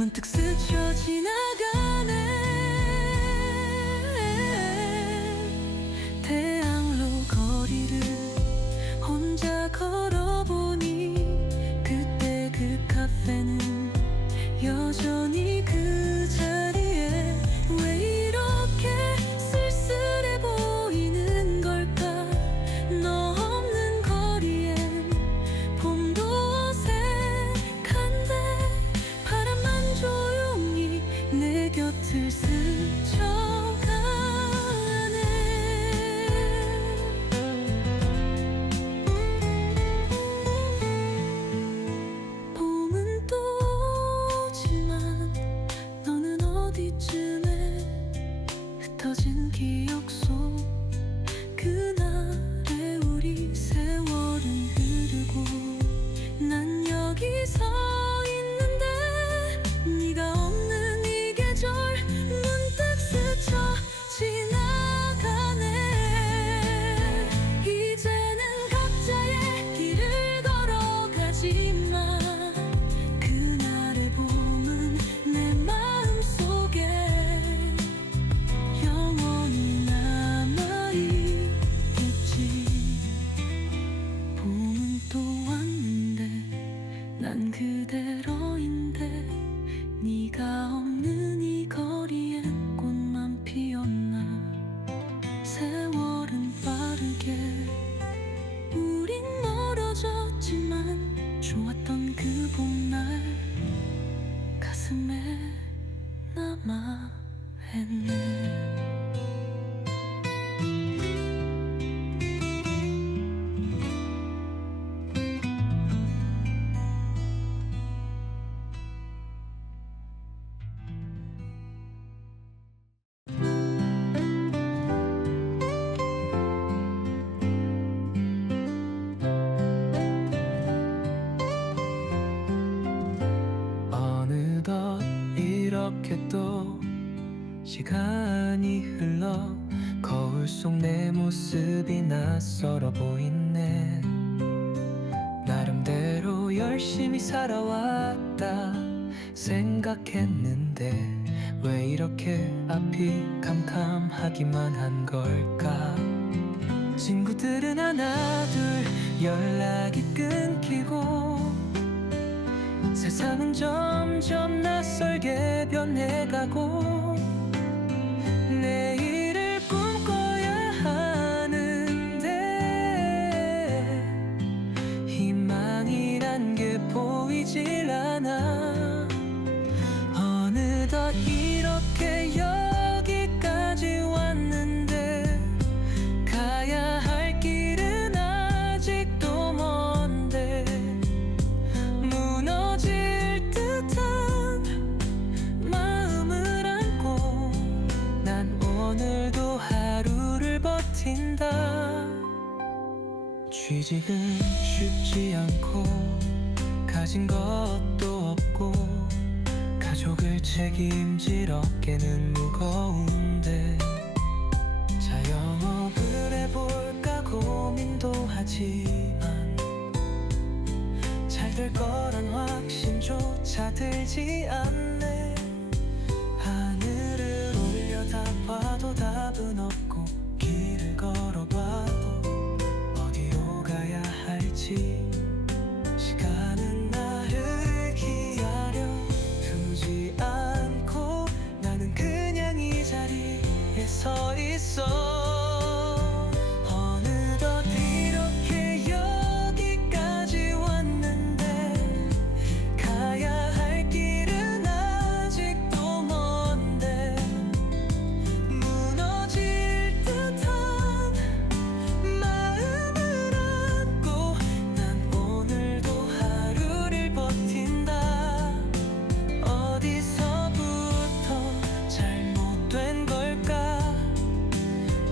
문득 스쳐 지나가네. 태양로 거리를 혼자 걸어보니 그때 그 카페는 여전히 그 자리에. 왜 이렇게 쓸쓸해 보이는 걸까? 너 없는 거리엔 봄도 어색한데 바람만 조용히 내 곁을 스쳐가네. 봄은 또 오지만 너는 어디쯤에 흩어진 기억 속 그날의 우리. 세월은 흐르고 난 여기 서 있는데 네가 없는 이 계절 문득 스쳐 지나가네. 이제는 각자의 길을 걸어가지만 그날의 봄은 내 마음속에 영원히 남아있겠지. 봄은 또 왔는데 난 그대로인데 네가 없는 이 거리엔 꽃만 피었나. 세월은 빠르게 우린 멀어졌지만 좋았던 그 봄날 가슴에 남아있네. 어느덧 이렇게 또 시간이 흘러 거울 속 내 모습이 낯설어 보이네. 나름대로 열심히 살아왔다 생각했는데 왜 이렇게 앞이 캄캄하기만 한 걸까? 친구들은 하나 둘 연락이 끊기고 세상은 점점 낯설게 변해가고 내일을 꿈꿔야 하는데 희망이란 게 보이질 않아. 어느덧 이렇게 여기까지 왔는데 가야 할 길은 아직도 먼데 무너질 듯한 마음을 안고 난 오늘도 하루를 버틴다. 취직은 쉽지 않고 가진 것도 없고 가족을 책임질 어깨는 무거운데 자영업을 해볼까 고민도 하지만 잘 될 거란 확신조차 들지 않네. 하늘을 올려다봐도 답은 없고 길을 걸어봐도 어디로 가야 할지 시간은 나를 기다려 두지 않고 나는 그냥 이 자리에 서 있어. 어느덧 이렇게 여기까지 왔는데 가야 할 길은 아직도 먼데 무너질 듯한 마음을 안고 난 오늘도 하루를 버틴다. 어디서부터 잘못된 걸까?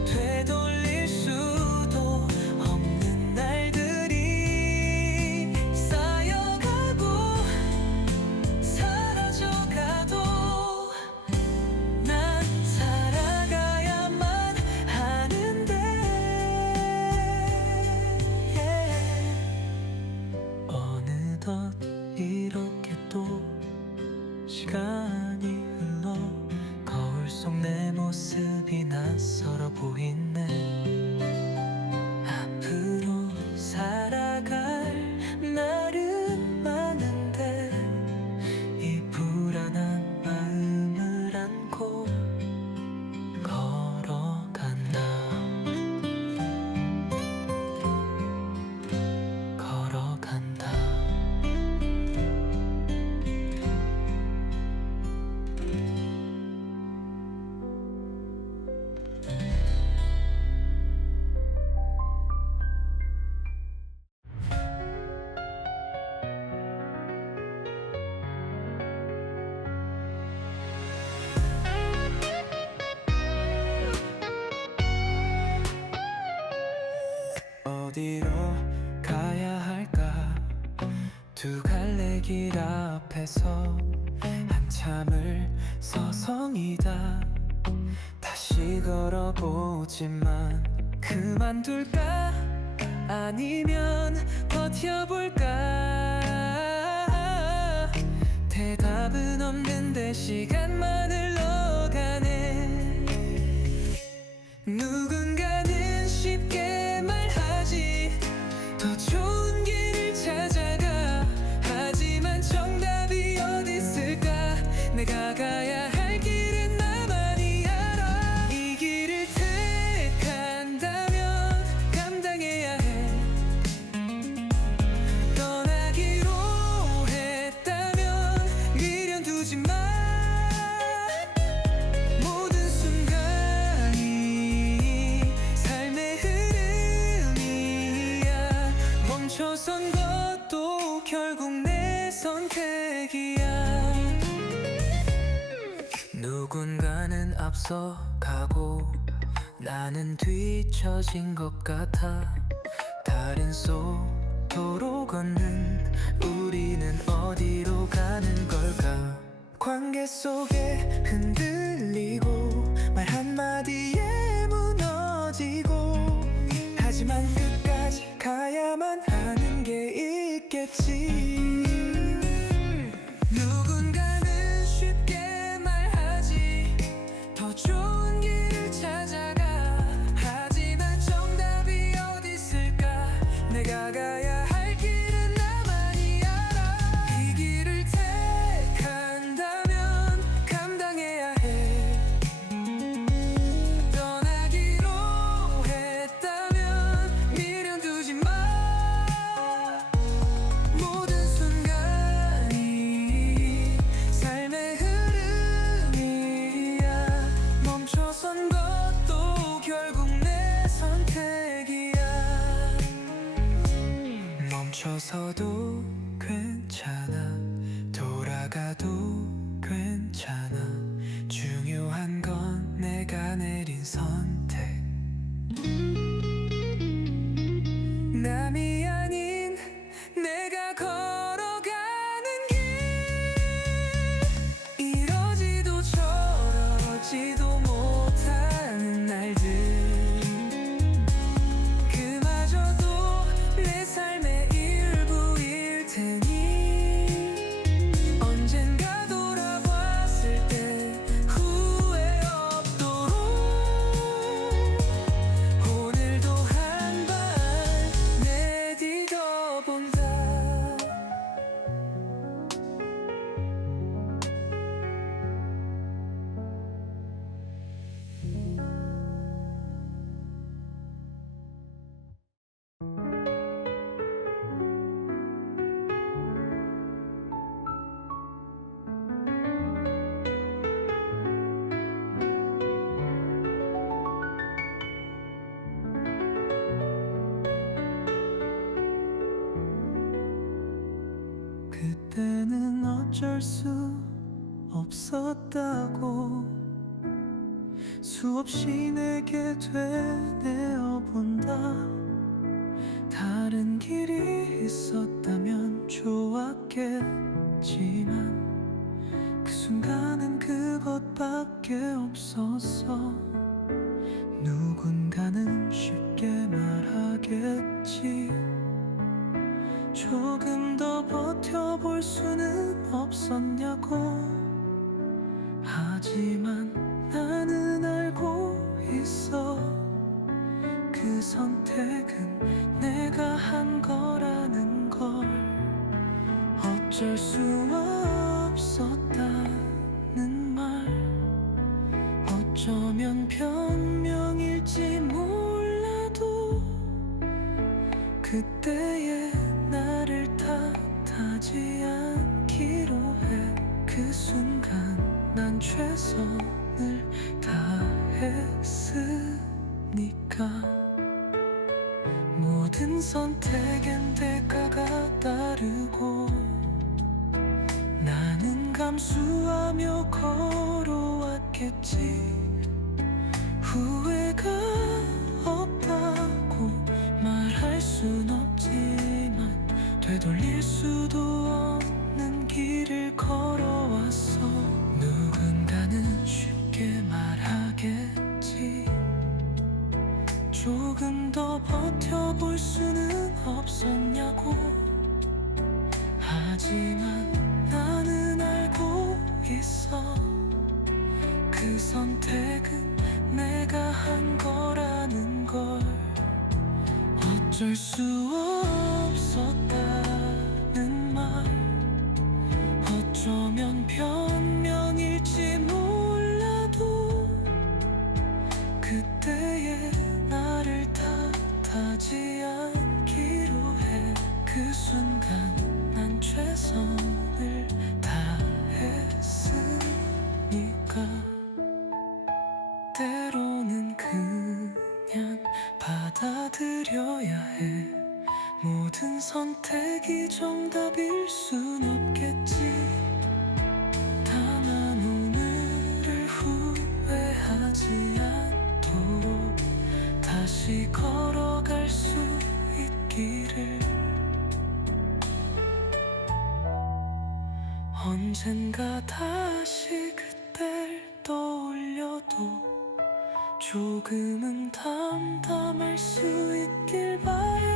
되돌릴 수도 없는 날들이 쌓여가고 사라져가도 난 살아가야만 하는데 어느덧 이렇게 또 시간이 흘러 거울 속 내 모습이 낯설어 보이네. 앞으로 살아갈 날은 많은데 이 불안한 마음을 안고 걸어간다. 걸어간다. 어디로 가야 할까? 두 갈래 길 앞에서 한참을 서성이다. 다시 걸어보지만 그만둘까? 아니면 버텨볼까? 대답은 없는데 시간만 흘러가네. 누군가는 쉽게 말하지, 더 좋은 길을 찾아가. 하지만 정답이 어디 있을까? 내가 가야 할 길은 나만이 알아. 이 길을 택한다면 감당해야 해. 떠나기로 했다면 미련 두지 마. 모든 순간이 삶의 흐름이야. 멈춰선 것도 결국 내 선택이야. 누군가는 앞서가고 나는 뒤처진 것 같아. 다른 속도로 걷는 우리는 어디로 가는 걸까? 관계 속에 흔들리고 말 한마디에 무너지고, 하지만 끝까지 가야만 하는 게 있겠지. 누군가는 쉽게 말하지, 더 좋은 길을 찾아가. 하지만 정답이 어디 있을까? 내가 가야 할 길은 나만이 알아. 이 길을 택한다면 감당해야 해. 떠나기로 했다면 미련 두지 마. 모든 순간이 삶의 흐름이야. 멈춰선 것도 결국 내 선택이야. 멈춰서도 괜찮아. 돌아가도 괜찮아. 중요한 건 내가 내린 선택. 남이 아닌 내가 걸어가는 길. 이러지도 저러지도 못하는 날들, 그마저도 내 삶의 일부일 테니 언젠가 돌아봤을 때 후회 없도록 오늘도 한 발 내딛어 본다. 그때는 어쩔 수 없었다고 수없이 내게 되뇌어 본다. 다른 길이 있었다면 좋았겠지만 그 순간은 그것밖에 없었어. 누군가는 쉽게 말하겠지, 조금 더 버텨볼 수는 없었냐고. 어쩔 수 없었다는 말, 어쩌면 변명일지 몰라도 그때의 나를 탓하지 않기로 해. 그 순간 난 최선을 다했으니까. 모든 선택엔 대가가 따르고 나는 감수하며 걸어왔겠지. 후회가 없다고 말할 순 없지만 되돌릴 수도 없는 길을 걸어왔어. 누군가는 쉽게 말하겠지. 조금 더 버텨볼 수는 없었냐고. 하지만 나는 알고 있어. 그 선택은 내가 한 거라는 걸. 어쩔 수 없었다는 말, 어쩌면 변명일지 몰라도 그때의 나를 탓하지 않기로 해. 그 순간 난 최선을 다했으니까. 때로는 그냥 받아들여야 해. 모든 선택이 정답일 순 없겠지. 다만 오늘을 후회하지 않도록 다시 걸어갈 수 있기를. 언젠가 다시 그댈 떠올려도 조금은 담담할 수 있길 바래.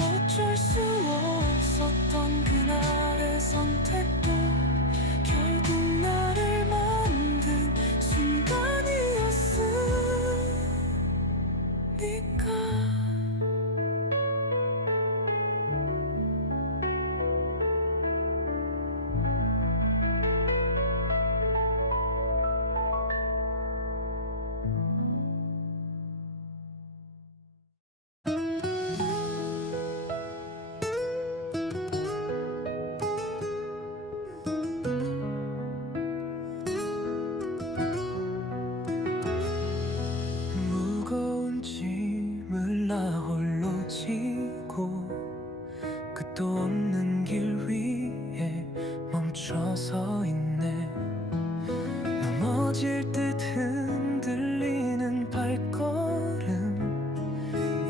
어쩔 수 없었던 그날의 선택도 결국 나를 만든 순간이었으니까. 무거운 짐을 나 홀로 지고 끝도 없는 길 위에 멈춰서 있네. 넘어질 듯 흔들리는 발걸음,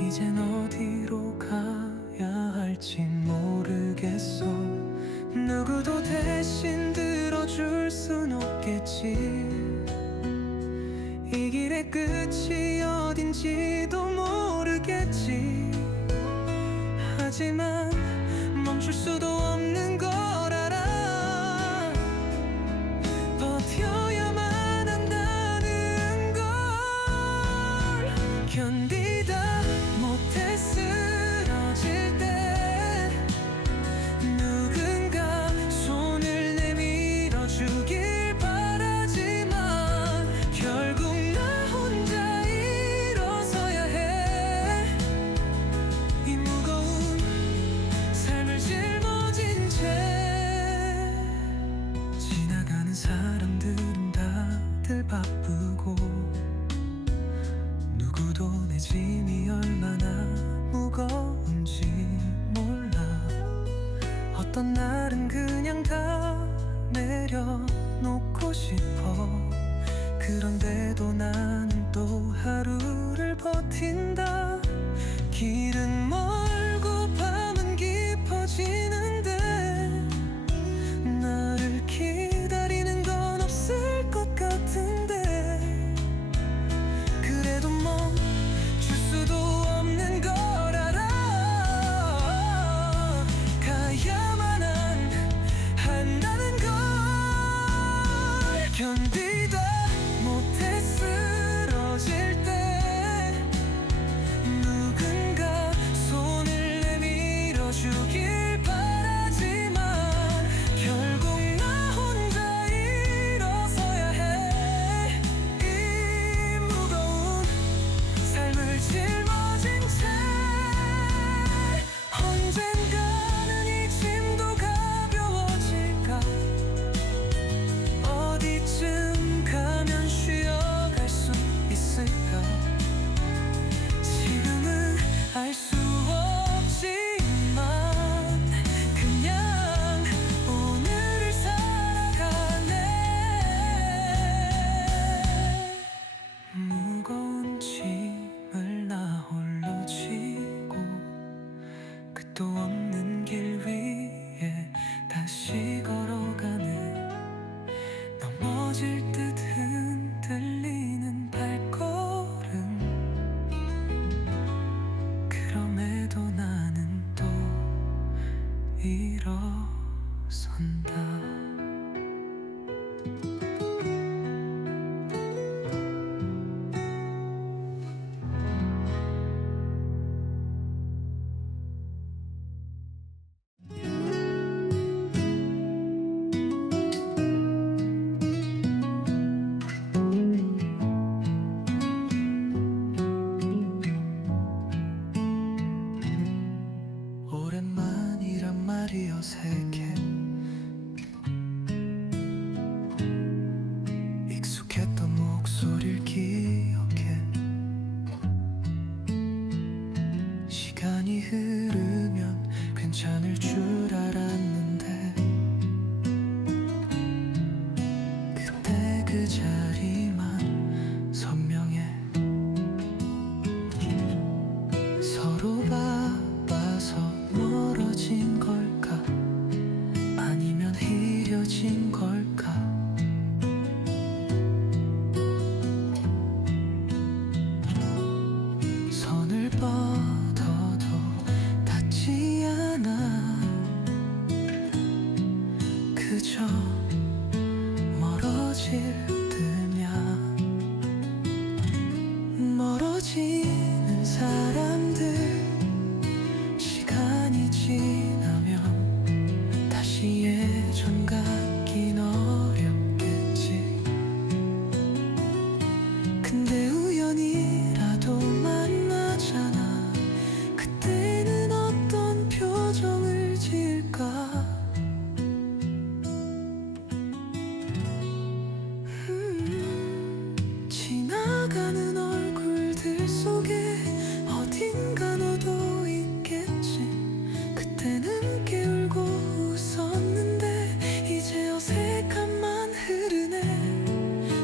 이젠 어디로 가야 할지 모르겠어. 누구도 대신 들어줄 순 없겠지. 이 길의 끝이 어딘지도 모르겠지. 하지만 멈출 수도 없는 걸 알아. 버텨야만 한다는 걸. 견디다 못해 쓰러질 때 누군가 손을 내밀어 주길 바라지만 결국 나 혼자 일어서야 해. 이 무거운 삶을 짊어진 채. 지나가는 사람들은 다들 바쁘고 누구도 내 짐이 얼마나 무거운지 몰라. 어떤 날은 그냥 다 내려놓고 싶어. 그런데도 나는 또 하루를 버틴다. 길은 멀고 밤은 깊어지는데 나를 기다리는 건 없을 것 같은데. 그래도 멈출 수도 없는 걸 알아. 가야만 한다는 걸. 견디다 못해 쓰러질 때 누군가 손 일어선다. 오랜만이란 말이 어색해. 익숙했던 목소리를 기억해. 시간이 흐르면 괜찮을 줄 알았는데 그때 그 자리만 선명해. 서로 바빠서 멀어진 걸까? 아니면 흐려진 걸까? 손을 뻗어도 닿지 않아. 그저 멀어질 듯냐. 멀어지는 사람들, 시간이 지나면 다시 예전 같긴 어렵겠지. 근데 우연이라도 만나잖아. 그때는 어떤 표정을 지을까? 지나가는 얼굴들 속에 어딘가 너도 있겠지. 그때는 꽤 울고 웃었는데 이제 어색함만 흐르네.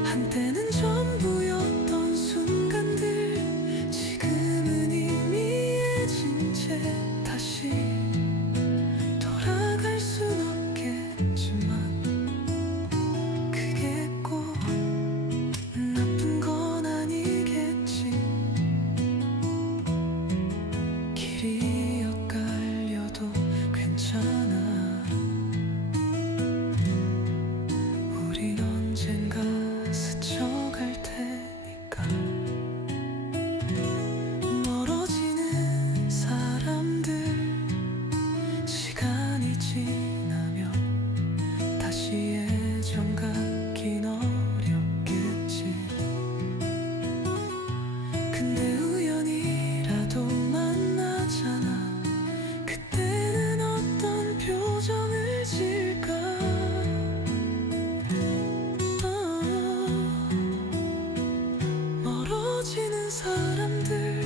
한때는 전부였던 순간들 지금은 이미 잊은 채 다시 돌아갈 순 없겠지만 그게 꼭 나쁜 건 아니겠지. 길이 엇갈려도 괜찮아. 우린 언젠가 스쳐갈 테니까. 멀어지는 사람들, 시간이 지나면 다시 예전 같긴 어렵겠지. 근데 우연이라도 만나잖아. 그때는 어떤 표정을 지을까? 멀어지는 사람들,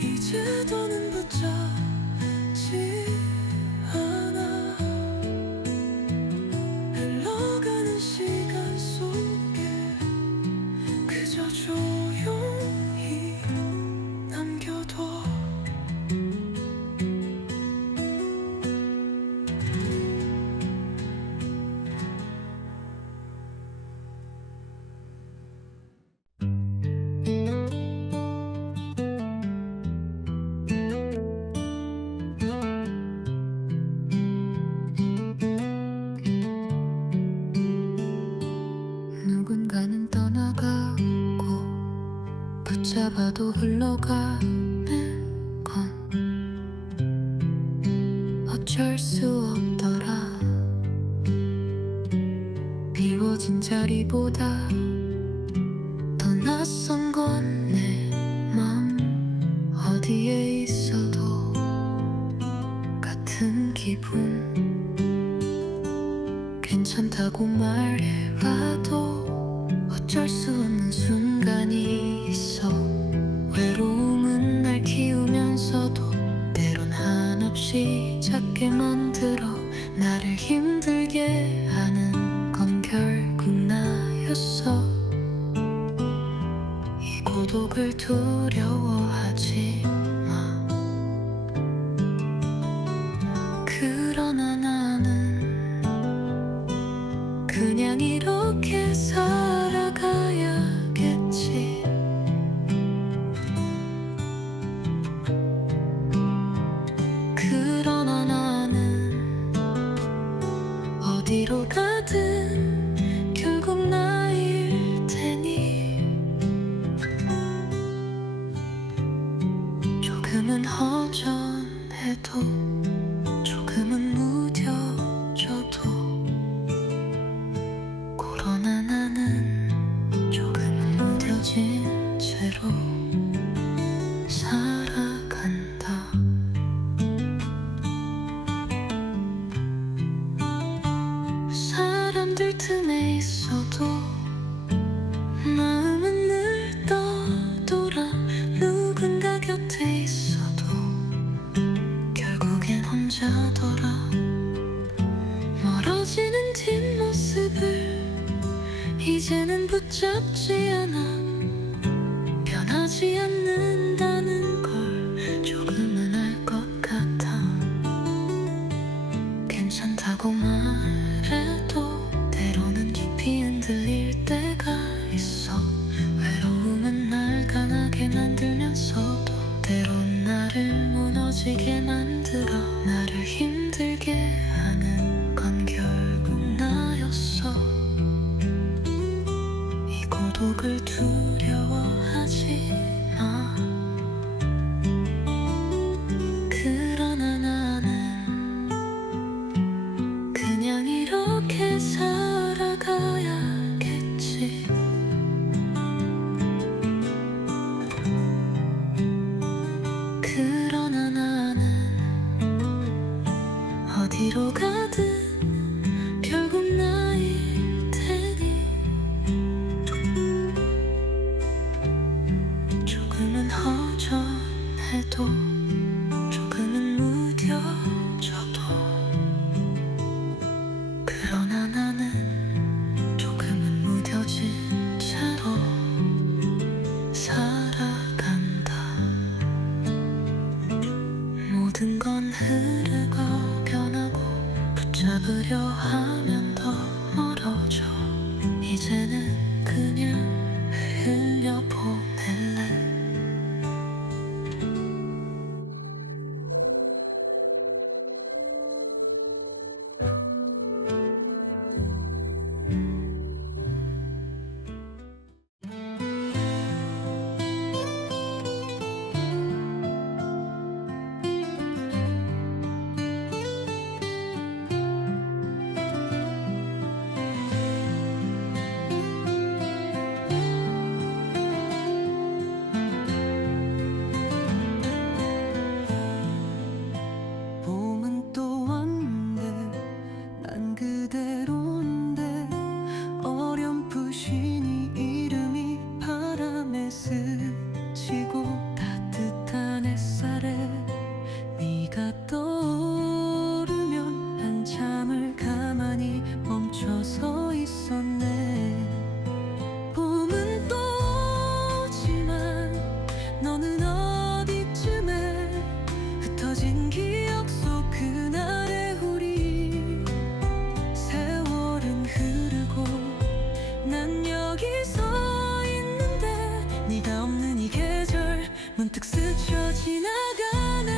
이제 더는 붙잡지 않아. 흘러가는 시간 속에 그저 조용히 남겨둬. 누군가는 떠나가고 붙잡아도 흘러가는 건 어쩔 수 없더라. 비워진 자리보다 더 낯선 건 내 맘. 어디에 있어도 같은 기분. 괜찮다고 말해봐도 어쩔 수 없는 순간이 있어. 외로움은 날 키우면서도 때론 한없이 작게 만들어 나를 힘들게 하는 건 결국 나였어. 이 고독을 두려워하지 마. 그러나 나는 그냥 이렇게 살아가야겠지. 그러나 나는 붙잡지 않아 변하지 않는다는 걸 조금은 알 것 같아. 괜찮다고 말해도 때로는 깊이 흔들릴 때가 있어. 외로움은 날 강하게 만들면서도 때론 나를 무너지게 만들어. 나를 힘들게 하는 건 결국 나였어. 이 고독을 두려워하지 마. 그러나 나는 그냥 이렇게 살아가야겠지. 그러나 나는 어디로 가든 결국 나일 테니 조금은 허전해도 조금은 무뎌져도 그러나 나는 조금은 무뎌진 채로 살아간다. 모든 건 흐르고 변하고 붙잡으려 하면 더 멀어져. 이제는 그냥 흘려보낼래. 봄은 또 왔는데 난 그대로인데 어렴풋이 네 이름이 바람에 스치고 따뜻한 햇살에 네가 떠오르면 한참을 가만히 멈춰서 있었네. 봄은 또 오지만 너는 어디쯤에 흩어진 기억 속 그날의 우리. 세월은 흐르고 난 여기 서 있는데 네가 없는 이 계절 문득 스쳐 지나가네.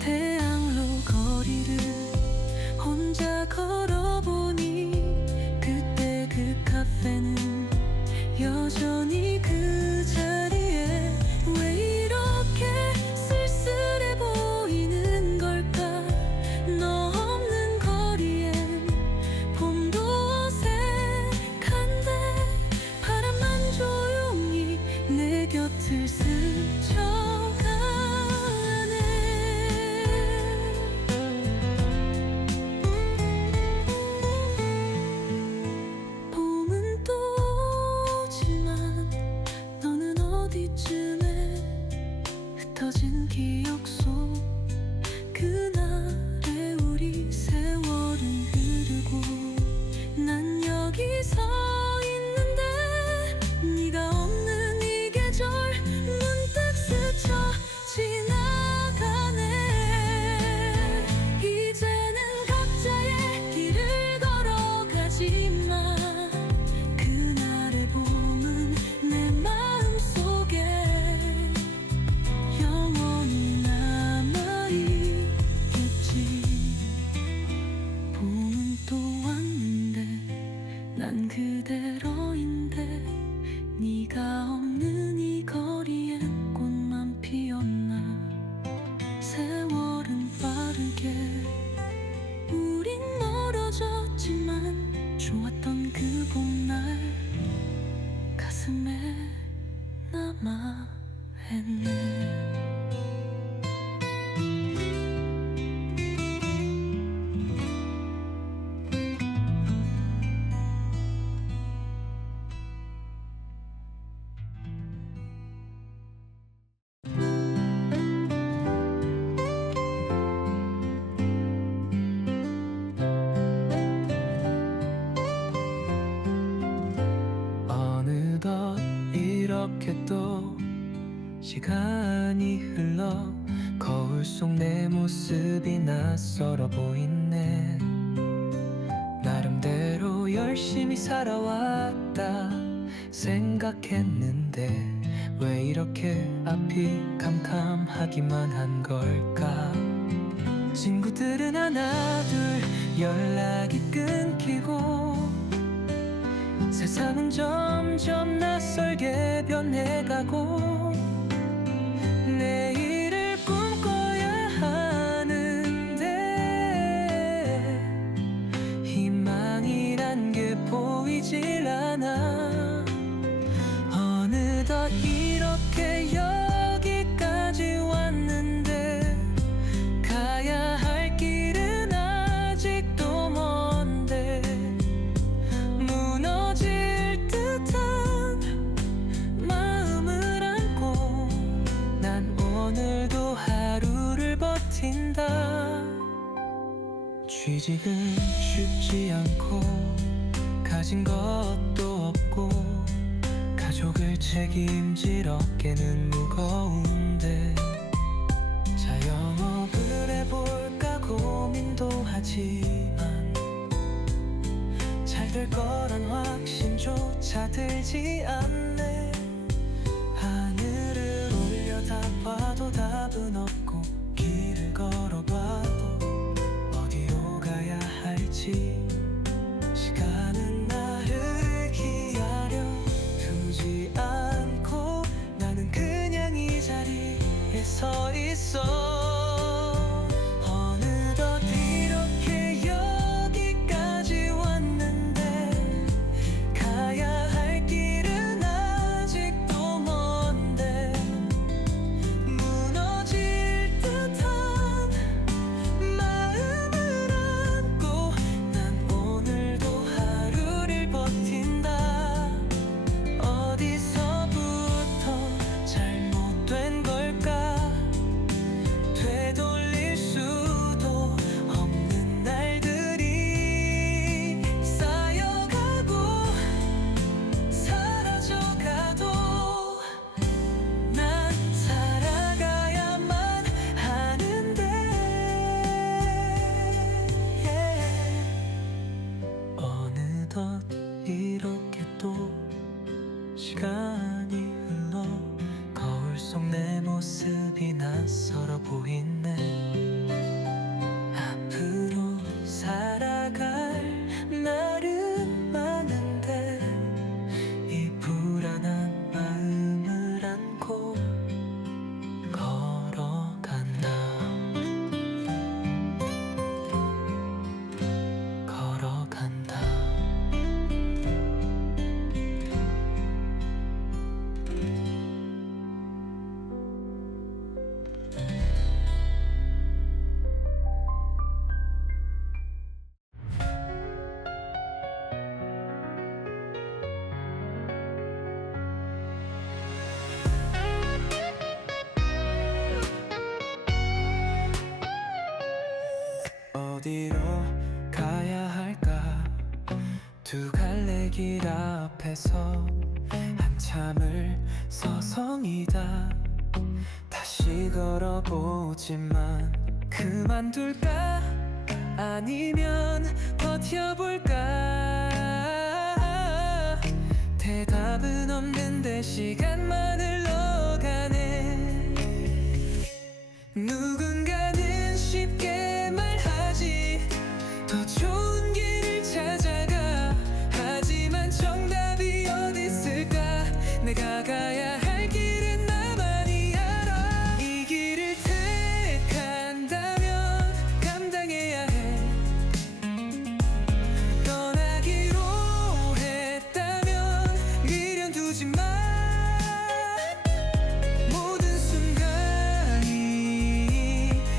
태양로 거리를 혼자 걸어보니 그때 그 카페는 여전히 그 자리에. 왜 이렇게 쓸쓸해 보이는 걸까? 너 없는 거리엔 봄도 어색한데 바람만 조용히 내 곁을 스쳐가네. 봄은 또 오지만 너는 어디쯤에 흩어진 기억 속 그날의 우리. 세월은 흐르고 난 여기 서 있는데 네가 없는 이 계절 문득 스쳐 지나가네. 이제는 각자의 길을 걸어가지만 그날의 봄은 내 마음속에 영원히 남아있겠지. 봄은 또 왔는데 난 그대로인데 네가 없는 이 거리엔 꽃만 피었나. 세월은 빠르게 우린 멀어졌지만 좋았던 그 봄날 가슴에 남아있네. 거울 속 내 모습이 낯설어 보이네. 나름대로 열심히 살아왔다 생각했는데 왜 이렇게 앞이 캄캄하기만 한 걸까? 친구들은 하나둘 연락이 끊기고 세상은 점점 낯설게 변해가고 내일을 꿈꿔야 하는데 희망이란 게 보이질 않아. 어느덧 이렇게 여기까지 왔는데 가야 할 길은 아직도 먼데 무너질 듯한 마음을 안고 난 오늘도 하루를 버틴다. 취직은 쉽지 않고 가진 것도 없고 가족을 책임질 어깨는 무거운데 자영업을 해볼까 고민도 하지만 잘 될 거란 확신조차 들지 않네. 하늘을 올려다봐도 답은 없고 길을 걸어봐도 어디로 가야 할지 시간은 나를 기다려 두지 않고 나는 그냥 이 자리에 서 있어. 어느덧 이렇게 여기까지 왔는데 가야 할 길은 아직도 먼데 무너질 듯한 마음을 안고 난 오늘도 하루를 버틴다. 어디서부터 잘못된 걸까? 되돌릴 수도 없는 날들이 쌓여가고 사라져가도 난 살아가야만 하는데 어느덧 이렇게 또 시간이 흘러 거울 속 내 모습이 낯설어 보이네. 앞으로 살아갈 날은 많은데 이 불안한 마음을 안고 걸어간다. 걸어간다. 어디로 가야 할까? 두 갈래 길 앞에서 한참을 서성이다. 다시 걸어보지만 그만둘까? 아니면 버텨볼까? 대답은 없는데 시간만 흘러가네. 누군가는 쉽게 말하지 더 좋은 길을 찾아가. 하지만 정답이 어디 있을까? 내가 가야 할 길은 나만이 알아. 이 길을 택한다면 감당해야 해. 떠나기로 했다면 미련 두지 마. 모든 순간이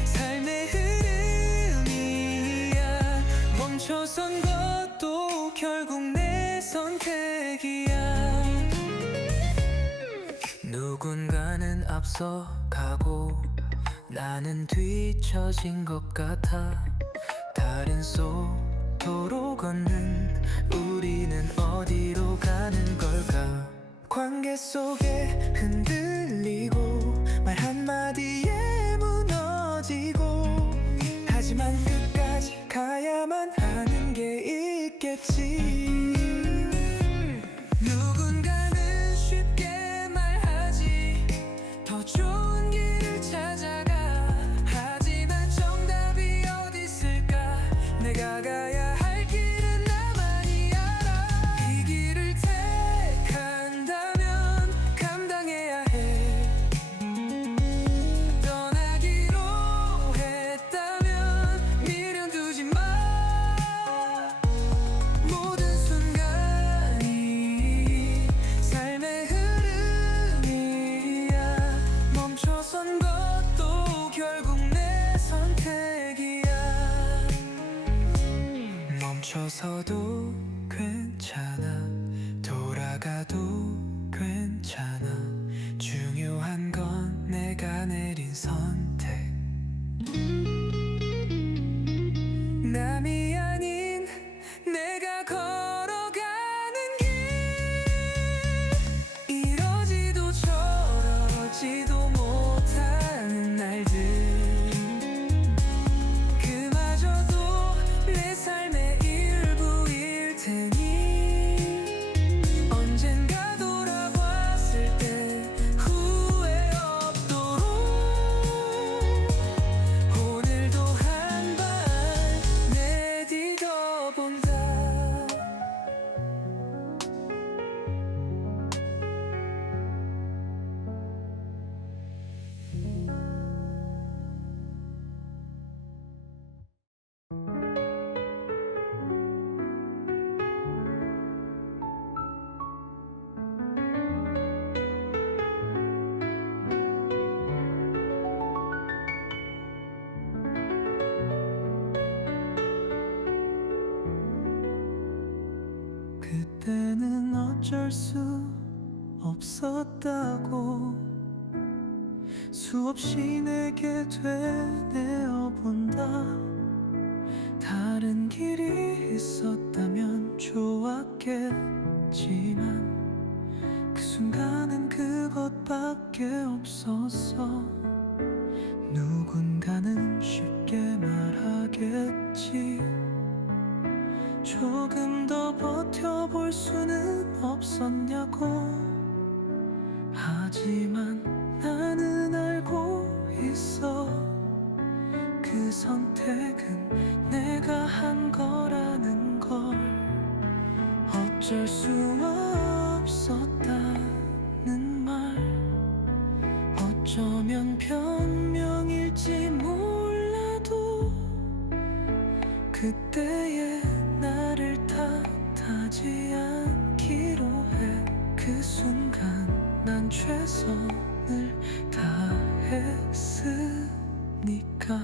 삶의 흐름이야. 멈춰선 것도 결국 내 선택이야. 누군가는 앞서가고 나는 뒤처진 것 같아. 다른 속도로 걷는 우리는 어디로 가는 걸까? 관계 속에 흔들리고 말 한마디에 무너 멈춰서도 괜찮아 돌아가도 괜찮아 중요한 건 내가 내린 선택 남이 아닌 내가 걸어가는 길 이러지도 저러지도 못하는 날들 그마저도 내 삶의 일부일 테니 언젠가 돌아봤을 때 후회 없도록 오늘도 한 발 내딛어 본다 그때는 어쩔 수 없었다고 수없이 내게 되뇌어 본다 다른 길이 있었다면 좋았겠지만 그 순간은 그것밖에 없었어 누군가는 쉽게 말하겠지 조금 더 버텨볼 수는 없었냐고 하지만 나는 알고 있어 그 선택은 내가 한 거라는 걸 어쩔 수 없었다는 말 어쩌면 변명일지 몰라도 그때의 나를 탓하지 않기로 해 그 순간 난 최선을 다했으니까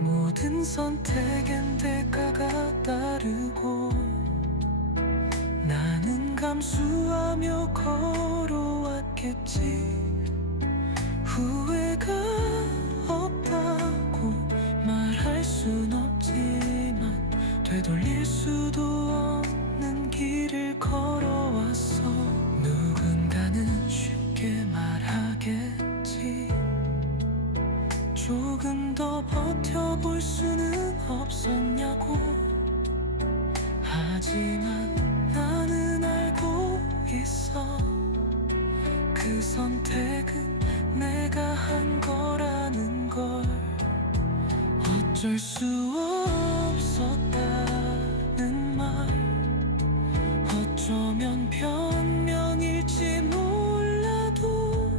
모든 선택엔 대가가 따르고 나는 감수하며 걸어왔겠지 후회가 없다고 말할 순 없지만 되돌릴 수도 없는 길을 걸어왔어 누군가는 쉽게 말하겠지 조금 더 버텨볼 수는 없었냐고 하지만 나는 알고 있어 그 선택은 내가 한 거라는 걸 어쩔 수 없었다는 말 어쩌면 변명일지 몰라도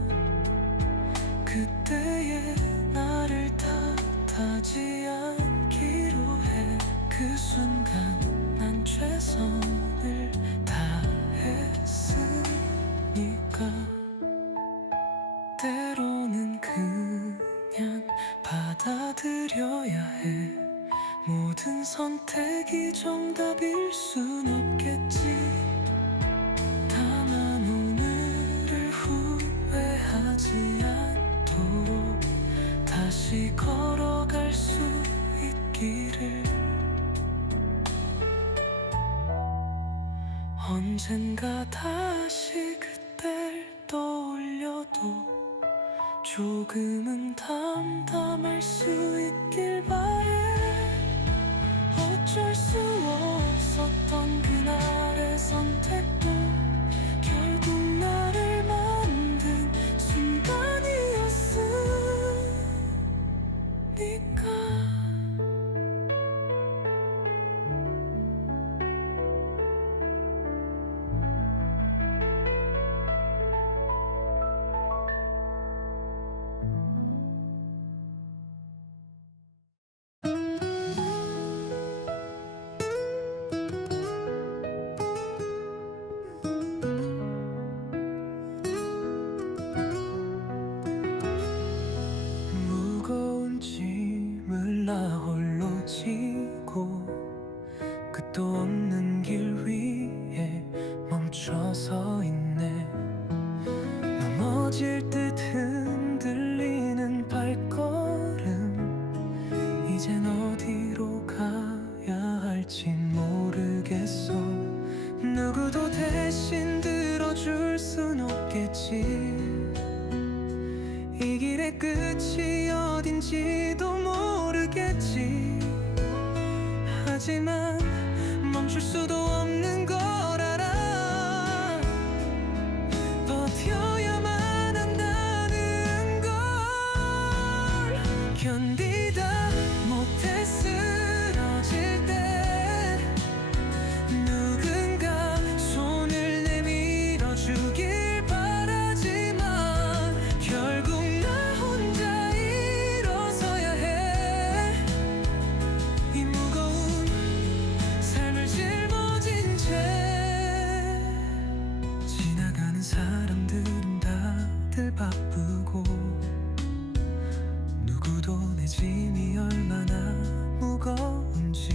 그때의 나를 탓하지 않기로 해 그 순간 난 최선을 다했으니까 때로는 그냥 받아들여야 해 모든 선택이 정답일 순 없겠지 다만 오늘을 후회하지 않도록 다시 걸어갈 수 있기를 언젠가 다시 그댈 떠올려도 조금은 담담할 수 있길 바래 어쩔 수 없었던 그날의 선택도 결국 나를 만든 순간이었으니까 아닌지도 모르겠지. 하지만 멈출 수도 없는 걸 알아. 버텨야만 한다는 걸. 견디다 못해 쓰러질 때 누군가 손을 내밀어 주길 바라지만 결국 나 혼자 일어서야 해. 이 무거운 삶을 짊어진 채. 지나가는 사람들은 다들 바쁘고 누구도 내 짐이 얼마나 무거운지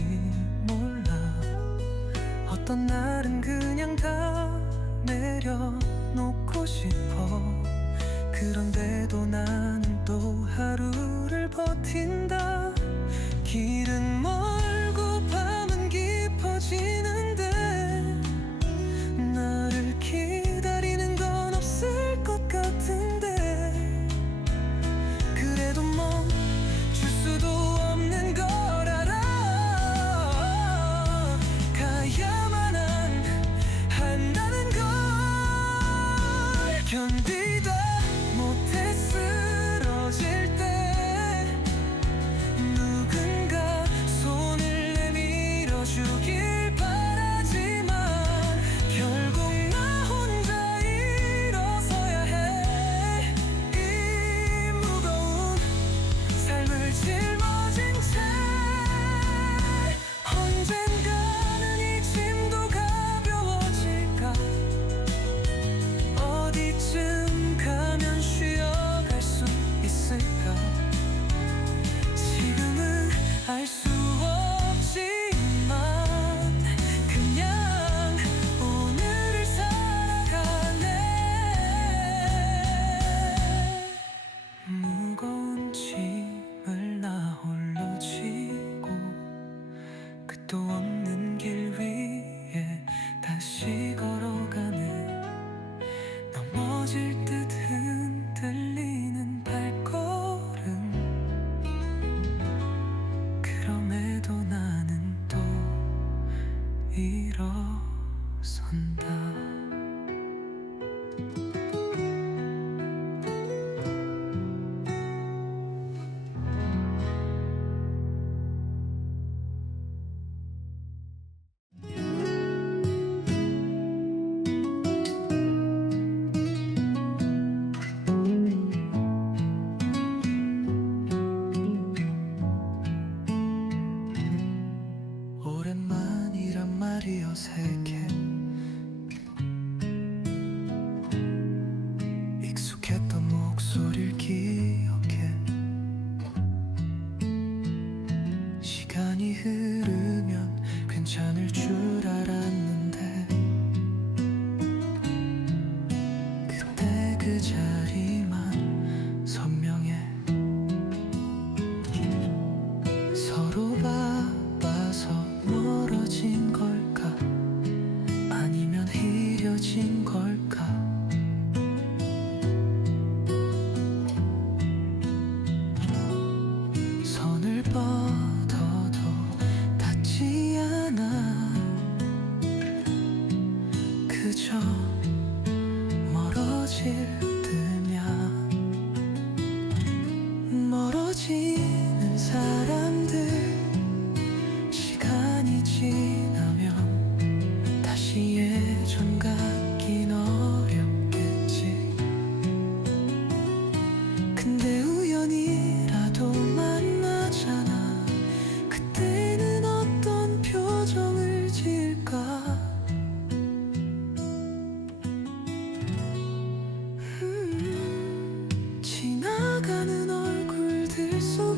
몰라. 어떤 날은 그냥 다 내려놓고 싶어. 그런데도 나는 또 하루를 버틴다. 길은 멀고 밤은 깊어지는데 나를 기다리는 건 없을 것 같은데. 그래도 멈출 수도 없는 걸 알아. 가야만 한다는 걸. 견디다 못해 쓰러질 때 누군가 손을 내밀어 주길 바라지만 결국 나 혼자 일어서야 해. 이 무거운 삶을 짊어진 채 언젠가는 이 짐도 가벼워질까. 어디쯤 가면 쉬어갈 수 있을까. 지금은 알 수 없지만 그냥 오늘을 살아갈래. 무거운 짐을 나 홀로 지고 끝도 없는 길 위에 다시 걸어가는 넘어질 듯 흔들리는 발걸음. 그럼에도 나는 또 일어선다. 오랜만이란 말이 어색해. 익숙했던 목소리를 기억해. 시간이 흐르면 괜찮을 줄 알았는데 그때 그 자리만 선명해. 서로 바빠서 멀어진 걸까? 아니면 흐려진 걸까? 손을 뻗어도 닿지 않아. 그저 멀어질 듯냐. 멀어지는 사람들 시간이 지나면 다시 예전 같긴 어렵겠지. 근데 우연이라도 만나잖아. 그때는 어떤 표정을 지을까. 지나가는 얼굴들 속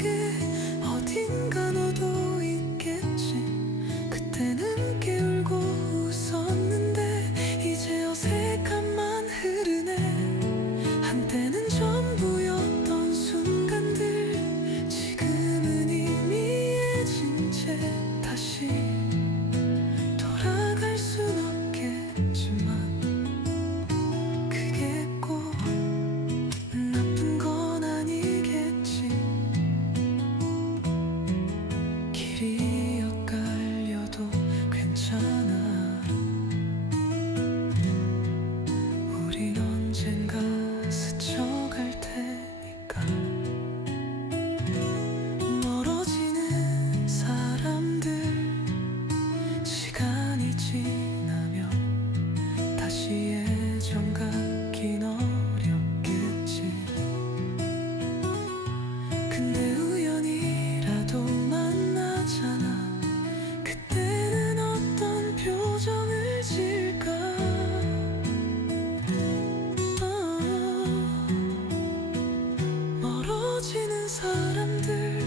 사람들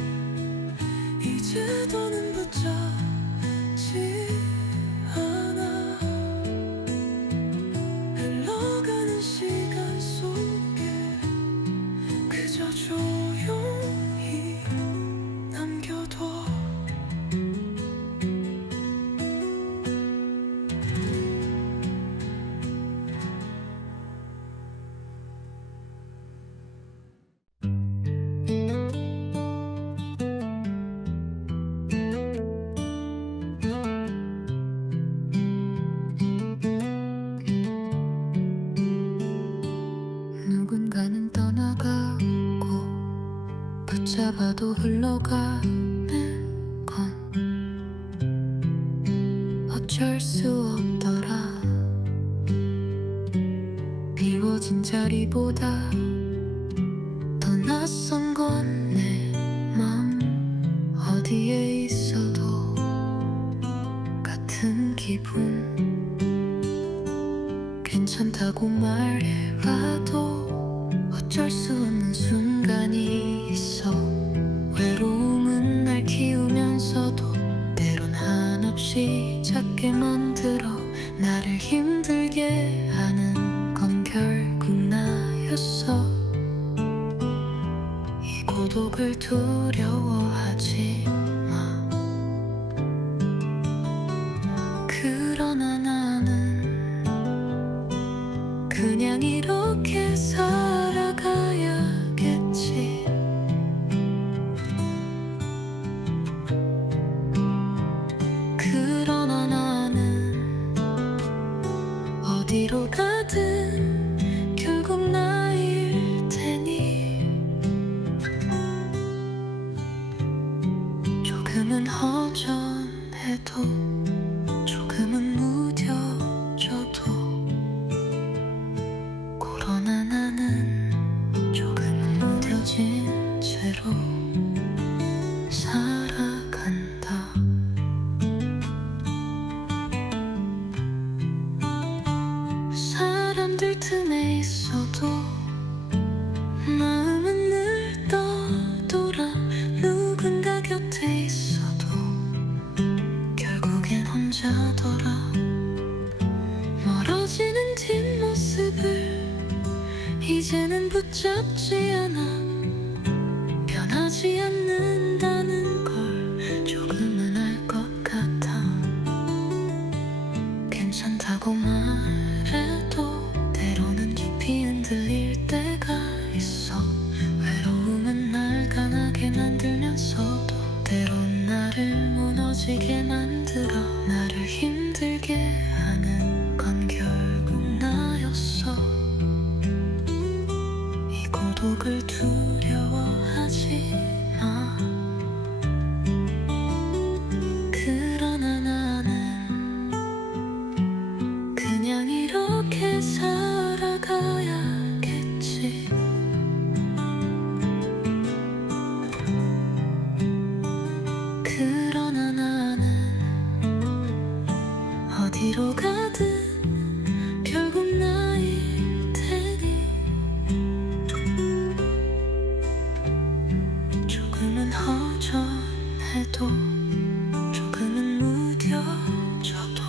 이제 더는 붙잡지 않아. 흘러가는 시간 속에 그저 조용히 남겨둬. 누군가는 떠나가고 붙잡아도 흘러가는 건 어쩔 수 없더라. 비워진 자리보다 더 낯선 건 내 맘. 어디에 있어도 같은 기분. 괜찮다고 말해봐도 어쩔 수 없는 순간이 있어. 외로움은 날 키우면서도 때론 한없이 작게 만들어 나를 힘들게 하는 건 결국 나였어. 이 고독을 두려워하지 마. 그러나 나는 그냥 이렇게 살아가야겠지. 그러나 나는 어디로 가든 결국 나일 테니. 조금은 허전해도 조금은 무뎌져도 그러나 나는 조금은 무뎌진 채로 살아간다. 사람들 틈에 있어도 마음은 늘 떠돌아. 누군가 곁에 있어도 결국엔 혼자더라. 멀어지는 뒷모습을 이제는 붙잡지 않아. 변하지 않는다는 걸 조금은 알 것 같아. 괜찮다고 말해도 때로는 깊이 흔들릴 때가 있어. 외로움은 날 강하게 만들면서도 때론 나를 무너지게 만들어. 나를 힘들게 하는 건 결국 나였어. 이 고독을 두려워하지 마. 그러나 나는 그냥 이렇게 살아가야겠지. 그러나 나는 어디로 가든 결국 나일 테니. 조금은 허전해도 조금은 무뎌져도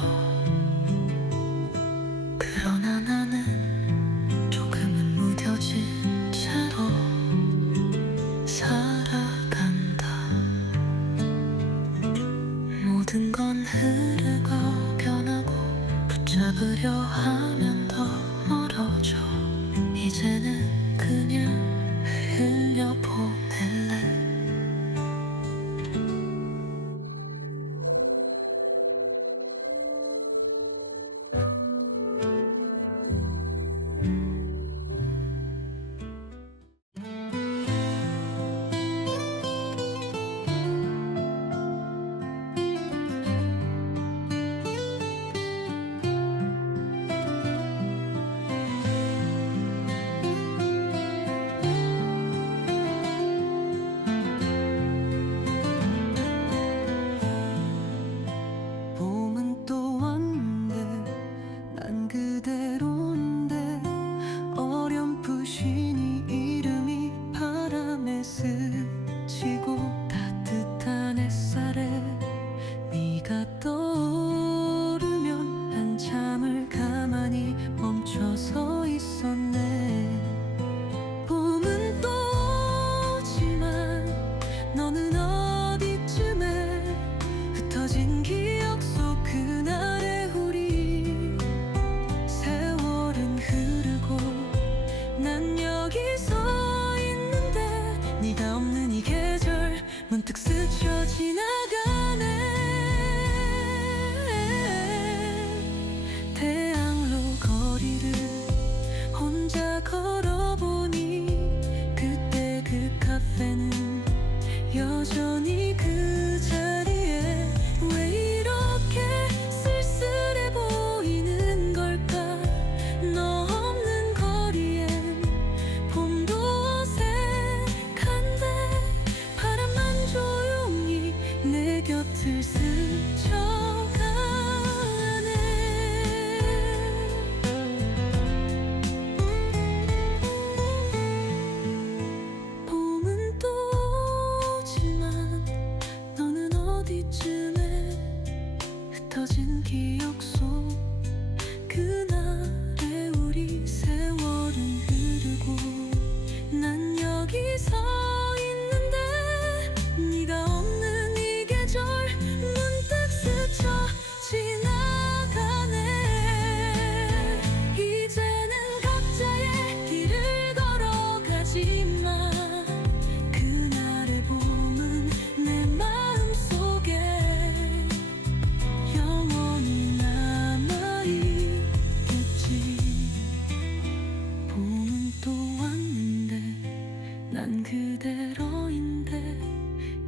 그러나 나는 조금은 무뎌진 채로 살아간다. 모든 건 흐르고 변하고 붙잡으려 하면 더 멀어져. 이제는 그냥 흘려보낼래. 지고 따뜻한 햇살에 네가 떠오르면 한참을 가만히 멈춰서 있었네. 봄은 또 오지만 너는 어디쯤에 흩어진 기억 속 그날의 우리. 세월은 흐르고 난 여기 서 있는데 네가 없는 이 계절 문득 스쳐 지나가네. 태양로 거리를 혼자 걸어보니 그때 그 카페는 여전히 그 자리에. 왜 이렇게 쓸쓸해 보이는 걸까? 너 없는 거리엔 봄도 어색한데 바람만 조용히 내 곁을 스쳐가네. 봄은 또 오지만 너는 어디쯤에 흩어진 기억 속 그날의 우리. 세월은 흐르고 난 여기 서 있는데 네가 없는 이 계절 문득 스쳐 지나가네. 이제는 각자의 길을 걸어가지만 그날의 봄은 내 마음속에 영원히 남아있겠지. 봄은 또 왔는데 난 그대로인데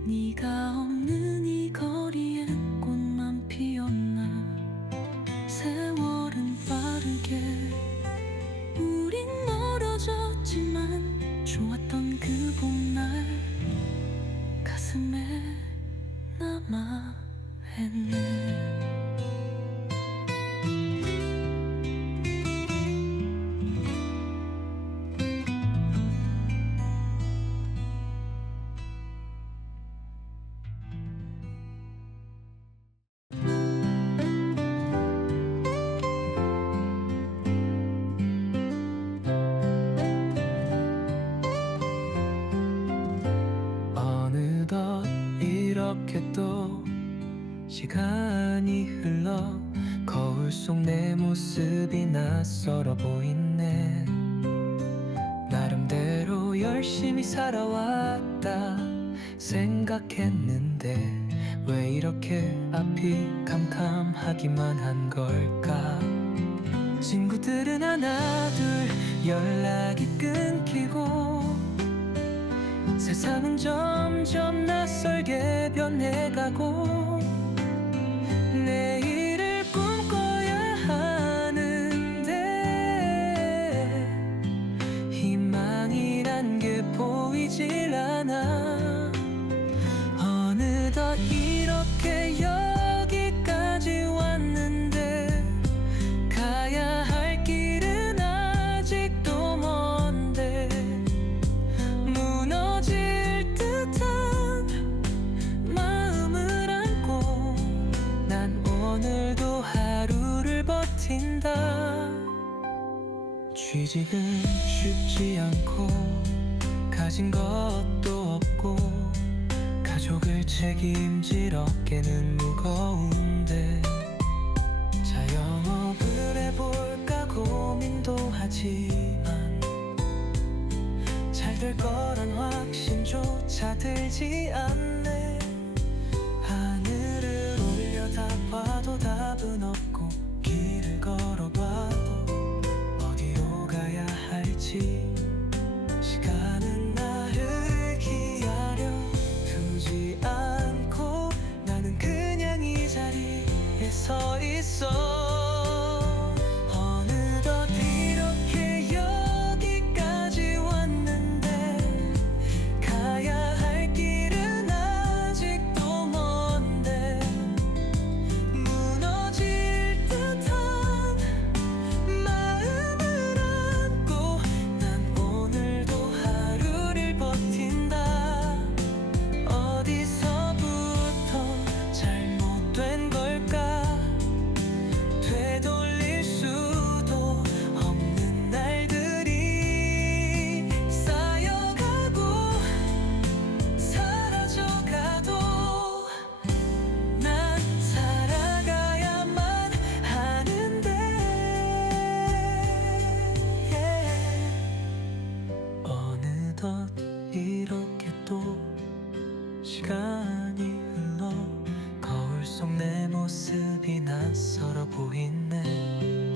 네가 없는 이 거리엔 꽃만 피었나. 세월은 빠르게 우린 멀어졌지만 좋았던 그 봄날 가슴에 남아있네. 어느덧 이렇게 또 시간이 흘러 거울 속 내 모습이 낯설어 보이네. 나름대로 열심히 살아왔다 생각했는데 왜 이렇게 앞이 캄캄하기만 한 걸까? 친구들은 하나 둘 연락이 끊기고 세상은 점점 낯설게 변해가고 내일을 꿈꿔야 하는데 희망이란 게 보이질 않아. 어느덧 이렇게 여기까지 왔는데 가야 할 길은 아직도 먼데 무너질 듯한 마음을 안고 난 오늘도 하루를 버틴다. 취직은 쉽지 않고 가진 것도 없고 가족을 책임질 어깨는 무거운데 자영업을 해볼까 고민도 하지만 잘 될 거란 확신조차 들지 않네. 하늘을 올려다봐도 답은 없고 길을 걸어봐도 어디로 가야 할지 시간은 나를 기다려 두지 않고 나는 그냥 이 자리에 서 있어. 어느덧 이렇게 여기까지 왔는데 가야 할 길은 시간이 흘러 거울 속 내 모습이 낯설어 보이네.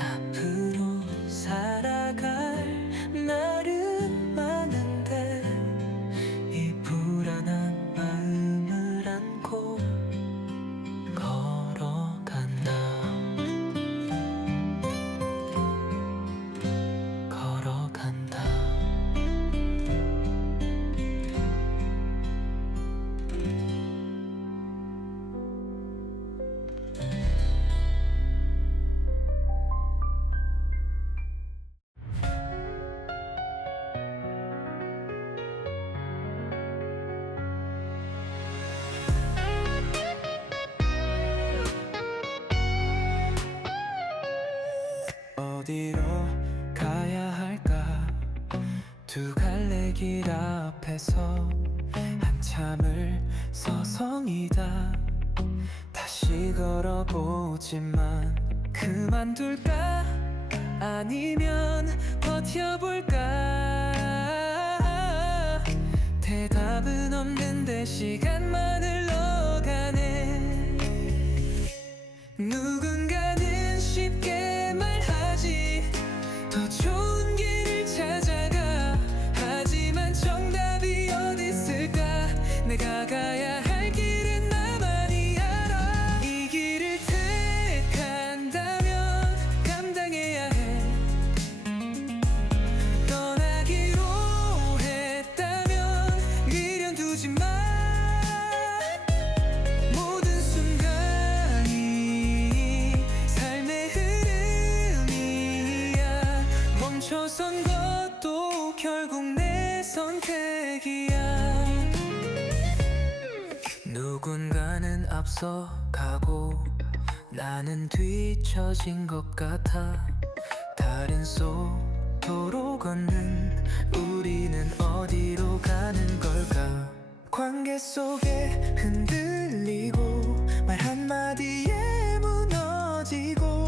앞으로 살아갈 날은 많은데 이 불안한 마음을 안고 걸어간다. 걸어간다. 어디로 가야 할까? 두 갈래 길 앞에서 한참을 서성이다. 다시 걸어보지만 그만둘까? 아니면 버텨볼까? 대답은 없는데 시간만 흘러가네. 누군가는 쉽게 말하지, 더 좋은 길을 찾아가. 하지만 정답이 어디 있을까? 내가 가야 할 길은 나만이 알아. 이 길을 택한다면 감당해야 해. 떠나기로 했다면 미련 두지 마. 모든 순간이 삶의 흐름이야. 멈춰선 것도 결국 내 선택이야. 누군가는 앞서가고 나는 뒤처진 것 같아. 다른 속도로 걷는 우리는 어디로 가는 걸까? 관계 속에 흔들리고 말 한마디에 무너지고,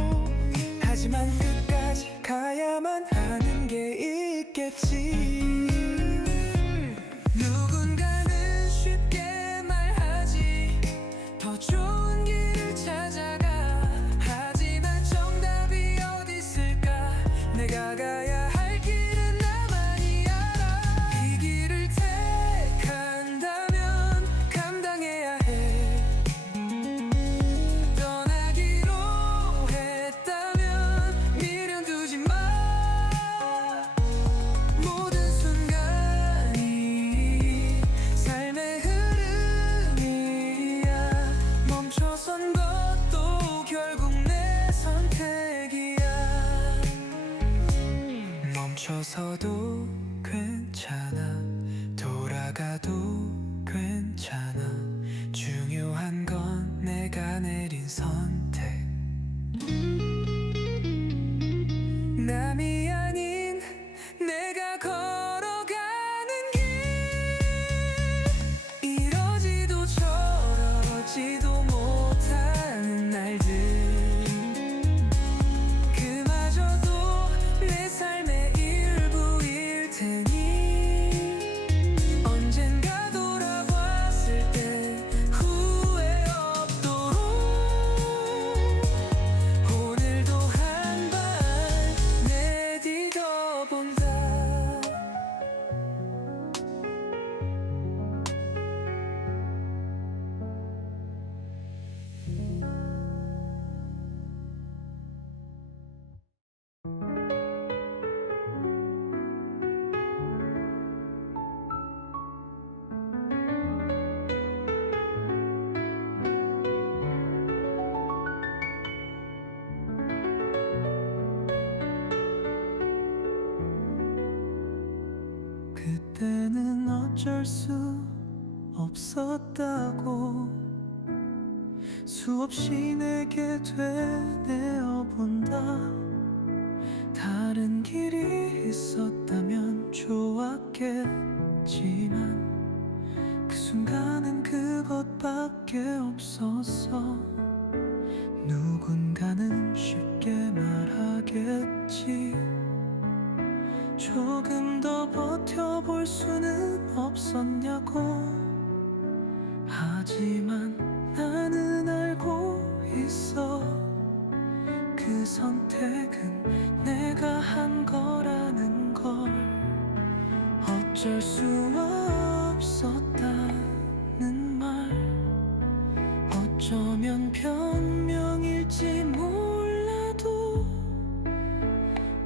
하지만 끝까지 가야만 하는 게 있겠지. 누군가는 쉽게 말하지, 더 좋은 길을 찾아가. 하지만 정답이 어디 있을까? 내가 가야 할 길은 나만이 알아. 이 길을 택한다면 감당해야 해. 떠나기로 했다면 미련 두지 마. 모든 순간이 삶의 흐름이야. 멈춰선 것도 결국 내 선택이야. 멈춰서도 괜찮아. 돌아가도 괜찮아. 중요한 건 내가 내린 선택. 남이 아닌 내가 걸어가는 길. 이러지도 저러지도 못하는 날들, 그마저도 내 삶의 일부일 테니 언젠가 돌아봤을 때 후회 없도록 오늘도 한 발 내딛어 본다. 그때는 어쩔 수 없었다고 수없이 내게 되뇌어 본다. 다른 길이 있었다면 좋았겠지만 그 순간은 그것밖에 없었어. 누군가는 쉽게 말하겠지, 조금 더 버텨볼 수는 없었냐고. 하지만 나는 알고 있어. 그 선택은 내가 한 거라는 걸. 어쩔 수 없었다는 말, 어쩌면 변명일지 몰라도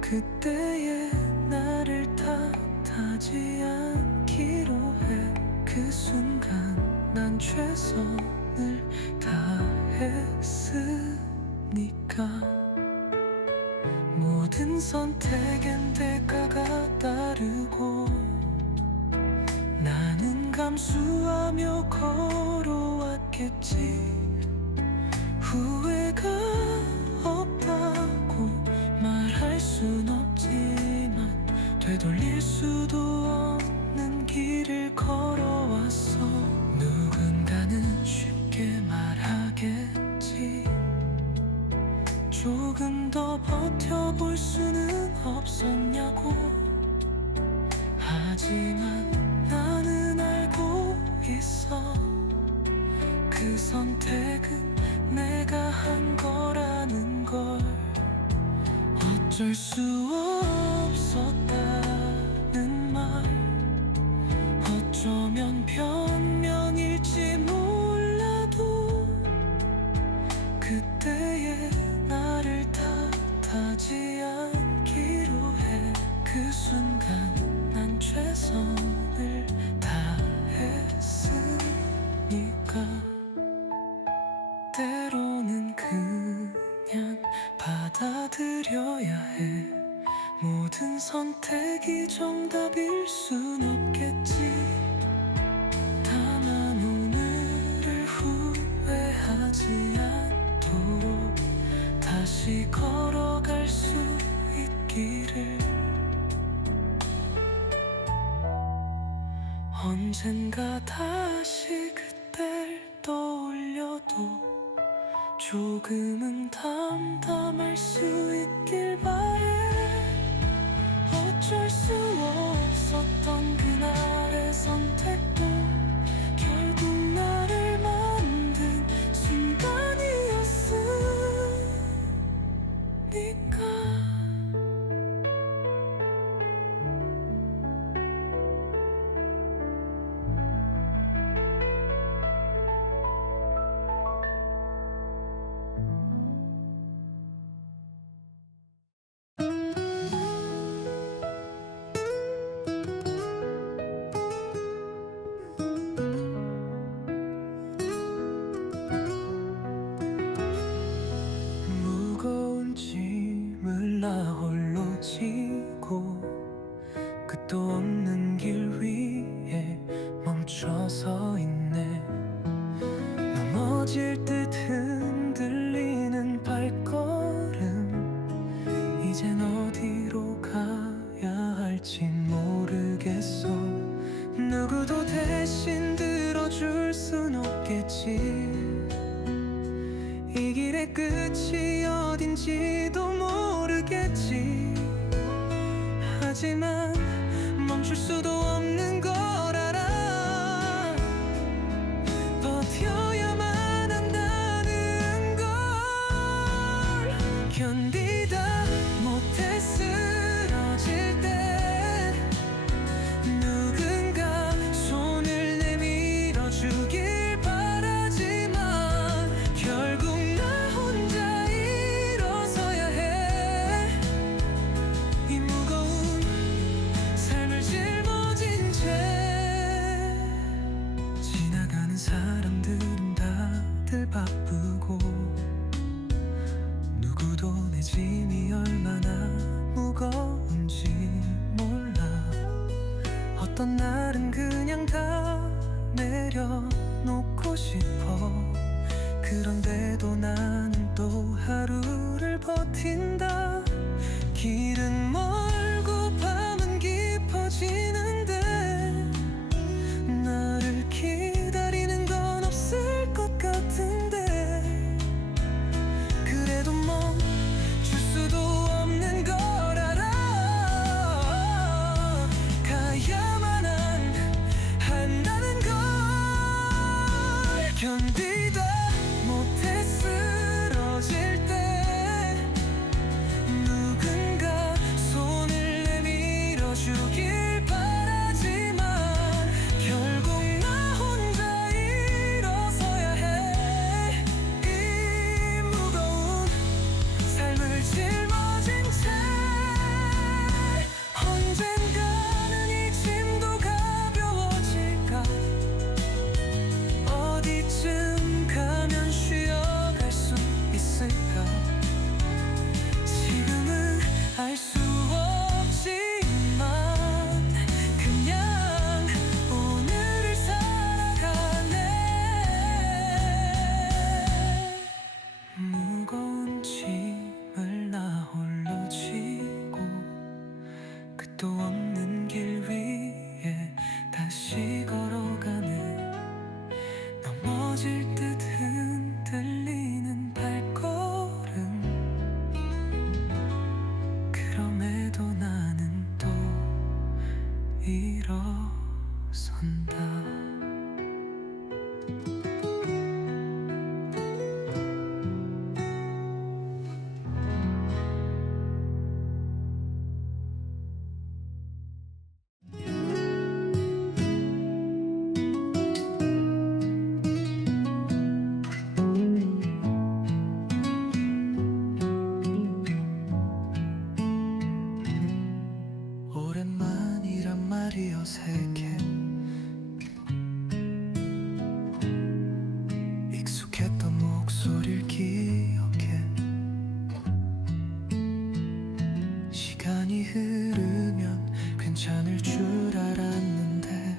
그때의 나를 탓하지 않기로 해. 그 순간 난 최선을 다했으니까. 모든 선택엔 대가가 따르고 나는 감수하며 걸어왔겠지. 후회가 없다고 말할 순 없지만 되돌릴 수도 없는 길을 걸어왔어. 누군가는 쉽게 말하겠지. 조금 더 버텨볼 수는 없었냐고. 하지만 나는 알고 있어. 그 선택은 내가 한 거라는 걸. 어쩔 수 없었다는 말, 어쩌면 변명일지 몰라도 그때의 나를 탓하지 않기로 해. 그 순간 난 최선을 다했으니까. 때로는 그냥 받아들여야 해. 모든 선택이 정답일 순 없겠지. 다만 오늘을 후회하지 않도록 다시 걸어갈 수 있기를. 언젠가 다시 그댈 떠올려도 조금은 담담할 수 있길 바래. 어쩔 수 없었던 그날의 선택도 결국 나를 만든 순간이었으니까. 무거운 짐을 나 홀로 지고 끝도 없는 길 위에 멈춰서 있네. 넘어질 듯 흔들리는 발걸음, 이젠 어디로 가야 할지 모르겠어. 누구도 대신 들어줄 순 없겠지. 이 길의 끝이 어딘지도 모르겠지. 하지만 멈출 수도 없는 걸 알아. 버텨야만 한다는 걸. 견디다 못해 쓰러질 때 누군가 손을 내밀어 주길 바라지만 결국 나 혼자 일어서야 해. 이 무거운 삶을 짊어진 채. 지나가는 사람들은 다들 바쁘고 누구도 내 짐이 얼마나 무거운지 몰라. 어떤 날은 그냥 다 내려놓고 싶어. 그런데도 나는 또 하루를 버틴다. 길은 멀고 밤은 깊어지는데 나를 기다리는 건 없을 것 같은데. 무너질 듯 흔들리는 발걸음 그럼에도 나는 또 일어선다 오랜만이란 말이 어색해 익숙했던 목소리를 기억해 시간이 흐르면 괜찮을 줄 알았는데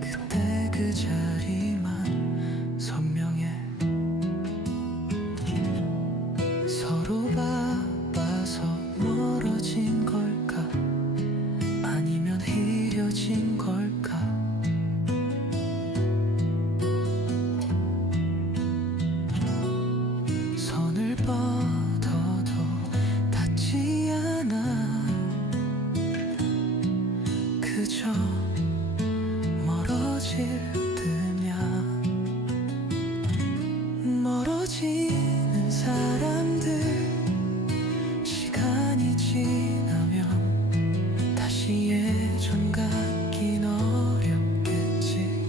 그때 그 자리만 선명해 서로 바빠서 멀어진 걸까 아니면 흐려진 걸까 손을 뻗어도 닿지 않아 그저 멀어질 듯면 멀어지는 사람들 시간이 지나면 다시 예전 같긴 어렵겠지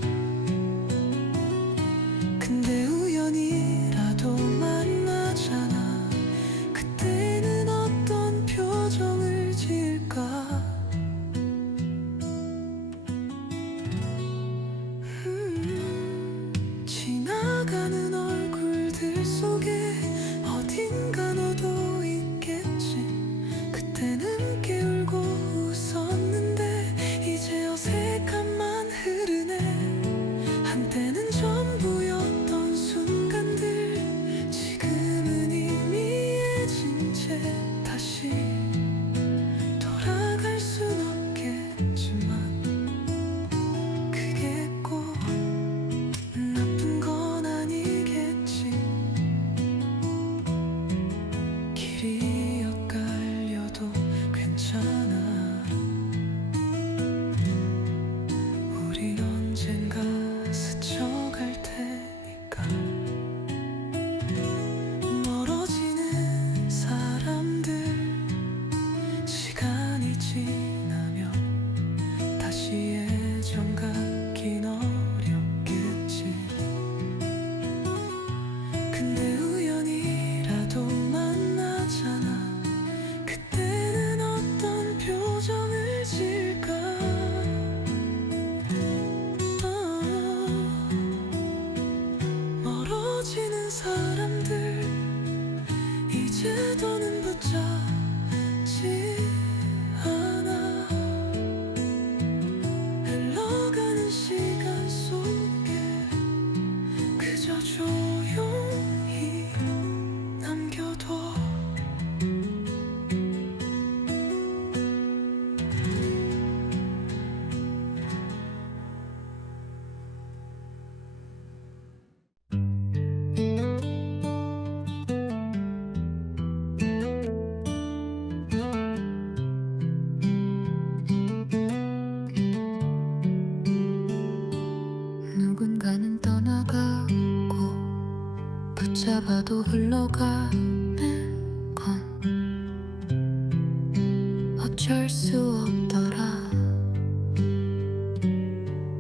근데 우연이라도 만나잖아 그때는 어떤 표정을 지을까 지나가는 얼굴들 속에 어딘가 너도 있겠지 그때는 함께 울고 웃었는데 이제 어색함만 흐르네 한때는 전부였던 순간들 지금은 이미 잊은 채 다시 돌아갈 순 없겠지만 그게 꼭 나쁜 건 아니겠지 길이 엇갈려도 괜찮아 우린 언젠가 스쳐갈 테니까 멀어지는 사람들 시간이 지나면 다시 예전 같긴 어렵겠지 근데 우연이라도 만나잖아 그때는 어떤 표정을 지을까 멀어지는 사람들 이제 더는 붙잡지 않아 흘러가는 시간 속에 그저 조용히 남겨둬 누군가는 떠나가고 붙잡아도 흘러가는 건 어쩔 수 없더라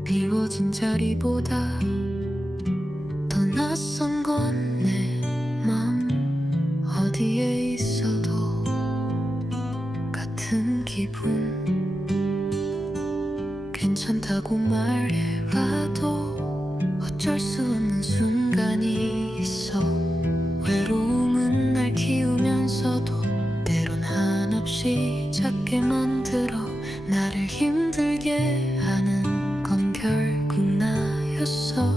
비워진 자리보다 더 낯선 건 내 맘 어디에 있어도 같은 기분 괜찮다고 말해봐도 어쩔 수 없는 순간이 있어 외로움은 날 키우면서도 때론 한없이 작게 만들어 나를 힘들게 하는 건 결국 나였어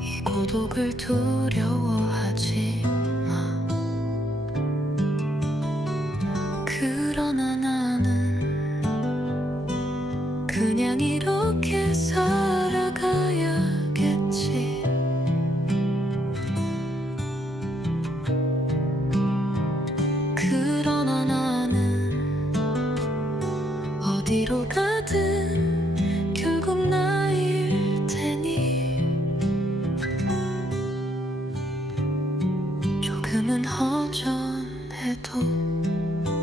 이 고독을 두려워하지 마 그러나 나는 그냥 이렇게 살아가야겠지. 그러나 나는 어디로 가든 결국 나일 테니 조금은 허전해도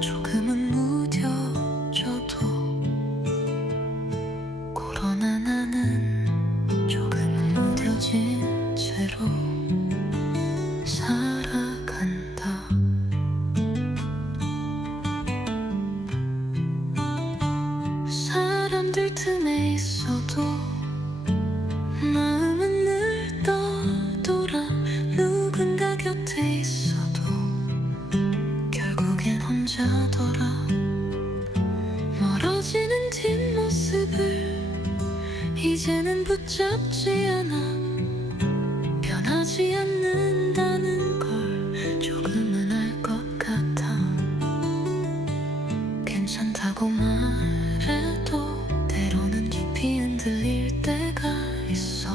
조금은 무뎌져도 그러나 나는 조금은 무뎌진 채로 살아간다. 사람들 틈에 있어도 마음은 늘 떠돌아. 누군가 곁에 있어도 결국엔 혼자더라. 멀어지는 뒷모습을 이제는 붙잡지 않아. 변하지 않는다는 걸 조금은 알 것 같아. 괜찮다고 말해도 때로는 깊이 흔들릴 때가 있어.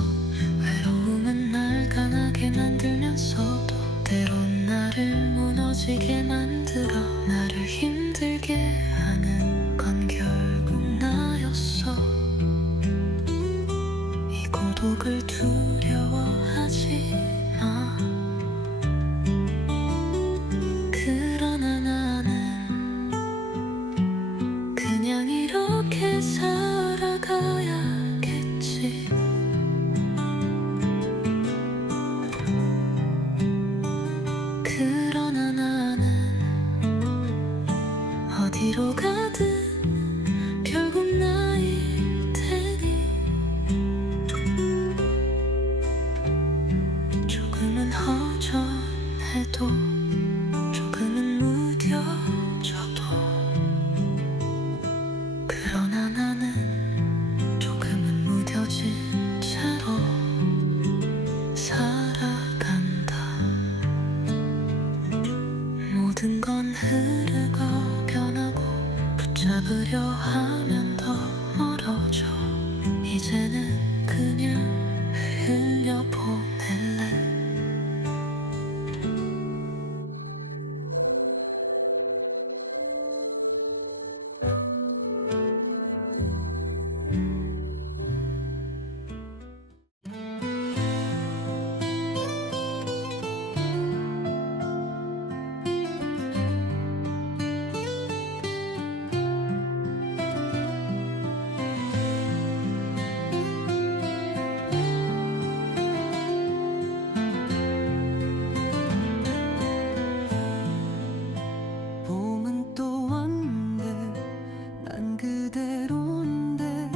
외로움은 날 강하게 만들면서도 때론 나를 무너지게 만들어. 나를 힘들게 하는 건 결국 나였어. 이 고독을 두려워하지 마. 그러나 나는 그냥 이렇게 살아가야겠지. 그러나 나는 어디로 가든 결국 나일 테니 조금은 허전해도 조금은 무뎌져도 그러나 나는 조금은 무뎌진 채로 살아간다. 모든 건 흐르고 변하고 붙잡으려 하면 더 멀어져. 이제는 그냥 흘려보낼래. 봄은 또 왔는데 난 그대로인데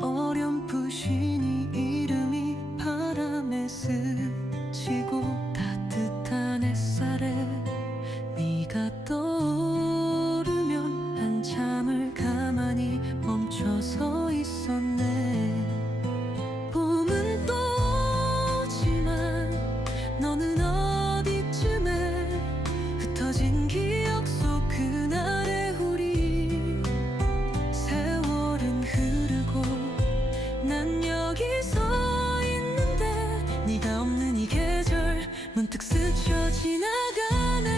어렴풋이 네 이름이 바람에 스치고 따뜻한 햇살에 네가 떠오르면 한참을 가만히 멈춰서 있었네. 봄은 또 오지만 너는 어디쯤에 흩어진 기억 속 그날의 우리. 세월은 흐르고 난 여기 서 있는데 네가 없는 이 계절 문득 스쳐 지나가네.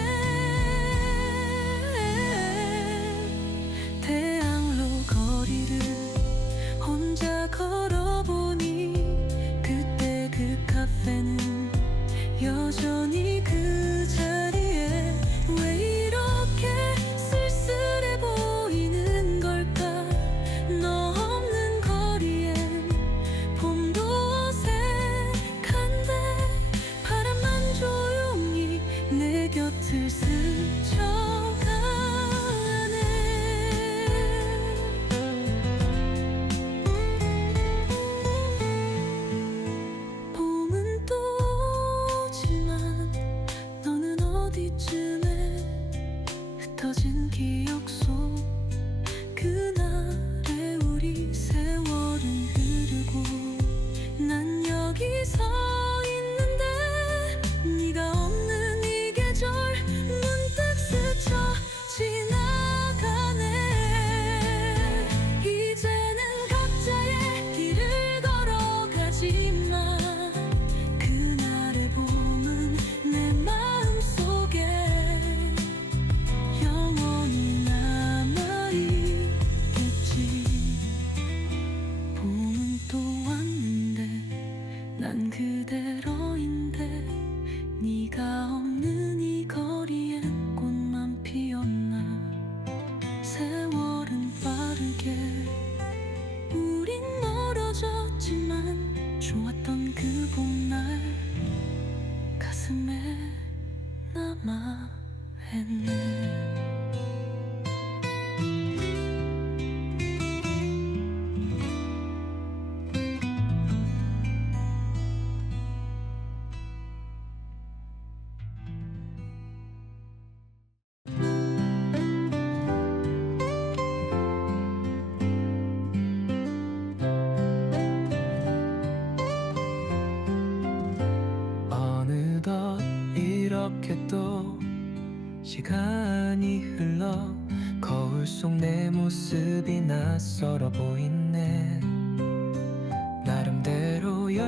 태양로 거리를 혼자 걸어보니 그때 그 카페는 여전히 그 자리에. 왜 이렇게 쓸쓸해 보이는 걸까. 너 없는 거리엔 봄도 어색한데 바람만 조용히 내 곁을 스쳐가네. 봄은 또 오지만 너는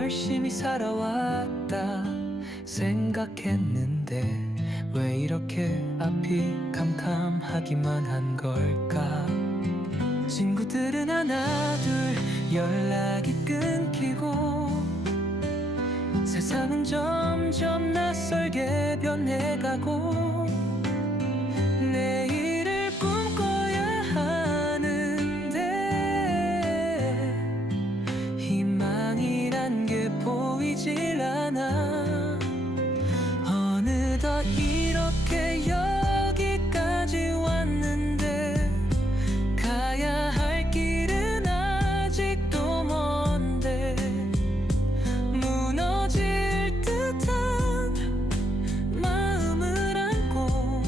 열심히 살아왔다 생각했는데 왜 이렇게 앞이 캄캄하기만 한 걸까. 친구들은 하나 둘 연락이 끊기고 세상은 점점 낯설게 변해가고 내일을 꿈꿔야 하는데 희망이란 게 보이질 않아. 어느덧 이렇게 여기까지 왔는데 가야 할 길은 아직도 먼데 무너질 듯한 마음을 안고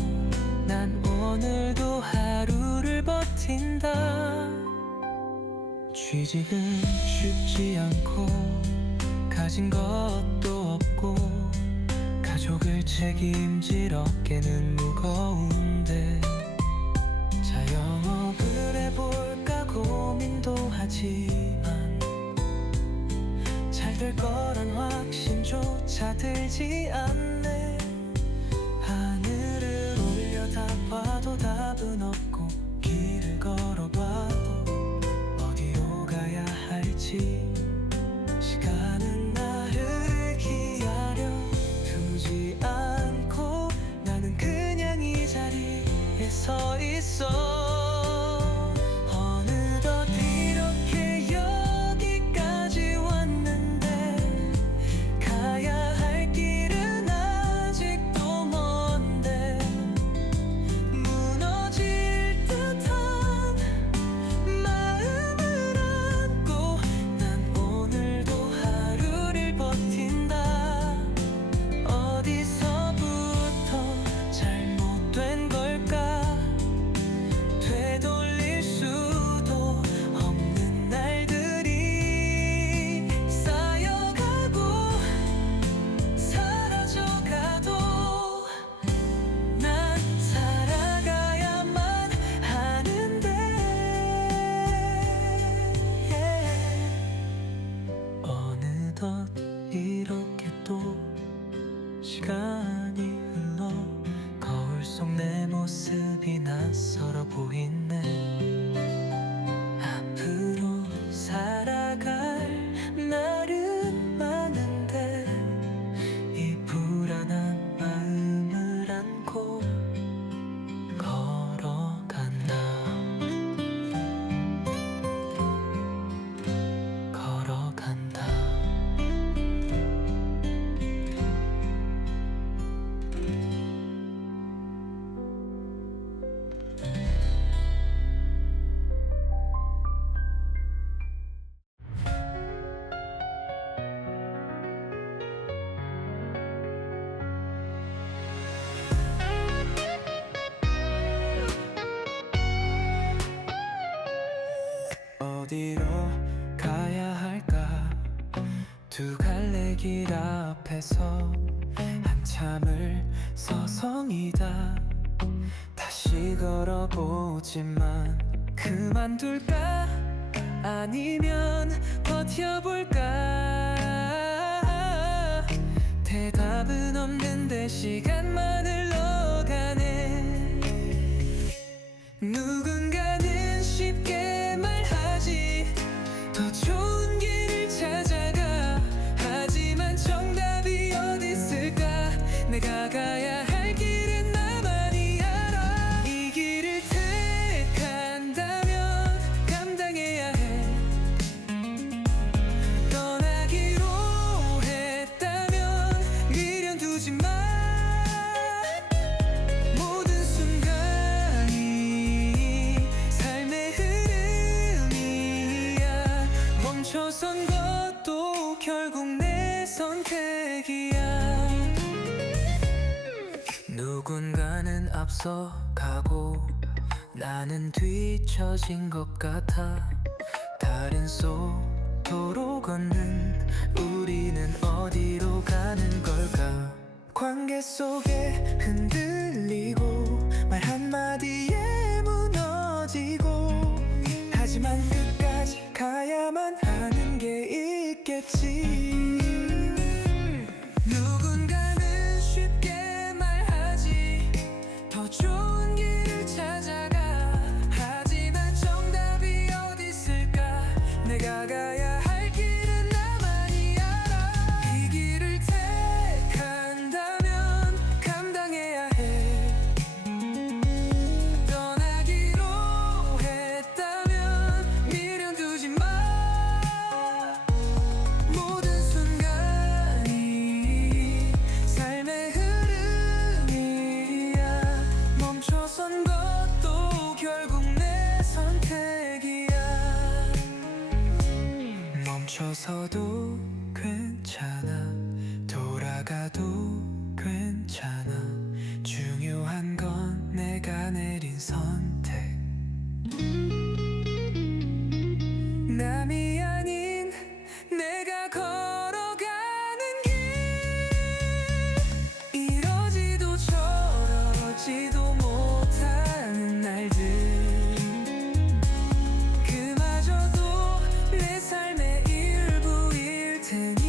난 오늘도 하루를 버틴다. 취직은 쉽지 않고 가진 것도 없고 가족을 책임질 어깨는 무거운데 자영업을 해볼까 고민도 하지만 잘 될 거란 확신조차 들지 않네. 하늘을 올려다봐도 답은 없고 길을 걸어봐도 어디로 가야 할지 시간은 나를 기다려 두지 않고 나는 그냥 이 자리에 서 있어. 어느덧 이렇게 여기까지 왔는데 가야 할 길은 아직도 먼데 무너질 듯한 마음을 안고 난 오늘도 하루를 버틴다. 어디서부터 잘못된 걸까. 되돌릴 수도 없는 날들이 쌓여가고 사라져가도 난 살아가야만 하는데 어느덧 이렇게 또 시간이 흘러 거울 속 내 모습이 낯설어 보이네. 앞으로 살아갈 날은 많은데 이 불안한 마음을 안고 걸어간다. 걸어간다. 어디로 가야 할까. 두 갈래 길 앞에서 한참을 서성이다. 다시 걸어보지만 그만둘까 아니면 버텨볼까. 대답은 없는데 시간만 흘러가네. 누군가는 쉽게 말하지 더 좋은 길을 찾아가. 하지만 정답이 어디 있을까. 내가 가야 할 길은 나만이 알아. 이 길을 택한다면 감당해야 해. 떠나기로 했다면 미련 두지 마. 모든 순간이 삶의 흐름이야. 멈춰선 것도 결국 내 선택이야. 누군가는 앞서가고 나는 뒤처진 것 같아. 다른 속도로 걷는 우리는 어디로 가는 걸까. 관계 속에 흔들리고 말 한마디에 무너지고 하지만 끝까지 가야만 하는 게 있겠지. 멈춰서도 괜찮아 돌아가도 괜찮아 중요한 건 내가 내린 선택 남이 아닌 내가 걸어가는 길 이러지도 저러지도 못하는 날들 그마저도 내 삶의 일부일 테니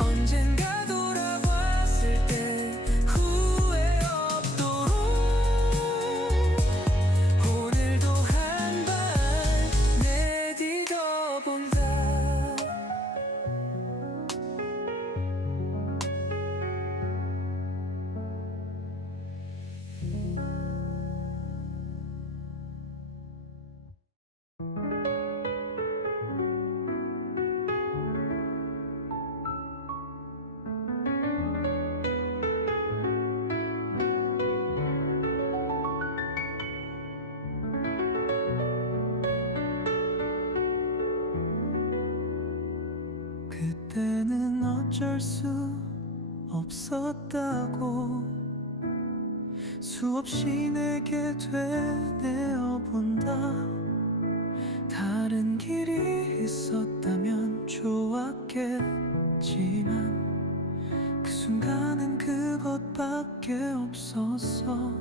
언젠가 돌아봤을 때 후회 없도록 오늘도 한 발 내딛어 본다 그때는 어쩔 수 없었다고 수없이 내게 되뇌어 본다 다른 길이 있었다면 좋았겠지만 그 순간은 그것밖에 없었어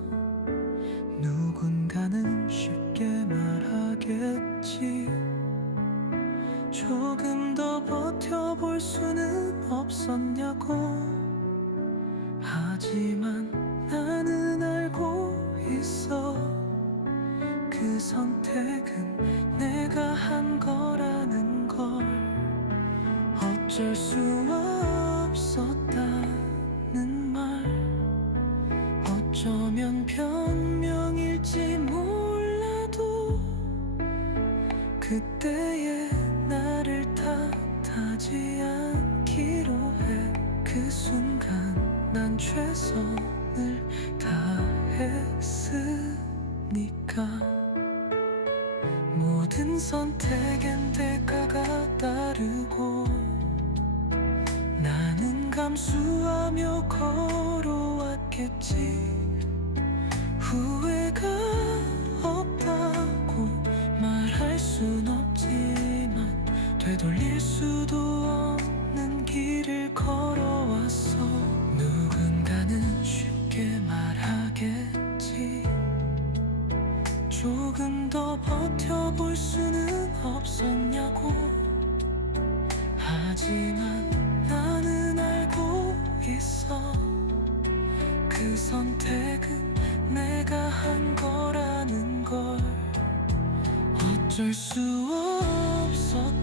누군가는 쉽게 말하겠지 조금 더 버텨볼 수는 없었냐고 하지만 나는 알고 있어 그 선택은 내가 한 거라는 걸 어쩔 수 없었다는 말 어쩌면 변명일지 몰라도 그때의 나를 탓하지 않기로 해 그 순간 난 최선을 다했으니까 모든 선택엔 대가가 따르고 나는 감수하며 걸어왔겠지 후회가 없다고 말할 순 없지만 되돌릴 수도 없는 길을 걸어왔어 누군가는 쉽게 말하겠지 조금 더 버텨볼 수는 없었냐고 하지만 나는 알고 있어 그 선택은 내가 한 거라는 걸 어쩔 수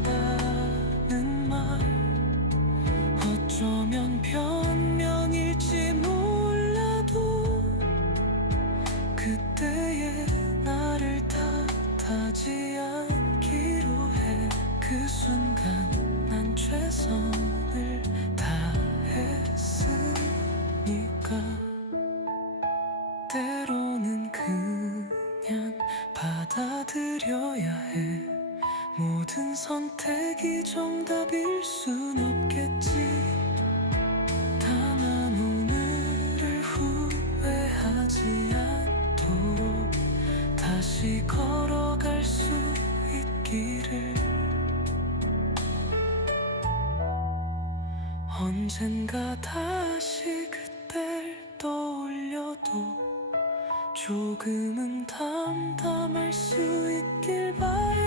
없었다는 말 어쩌면 변명일지 몰라도 그때의 나를 탓하지 않기로 해 그 순간 난 최선을 다했으니까 때로는 그냥 받아들여야 해 모든 선택이 정답일 순 없겠지 다만 오늘을 후회하지 않도록 다시 걸어갈 수 있기를 언젠가 다시 그댈 떠올려도 조금은 담담할 수 있길 바래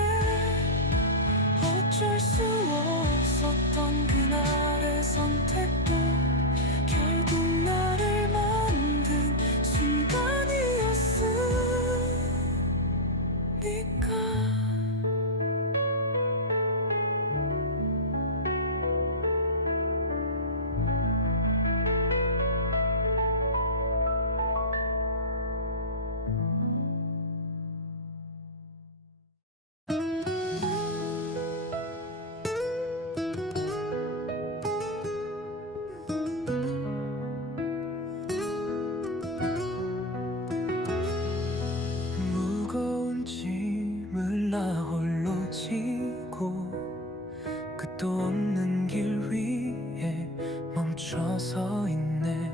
어쩔 수 없었던 그날의 선택도 결국 나를 만든 순간이었으니까 무거운 짐을 나 홀로 지고 끝도 없는 길 위에 멈춰서 있네.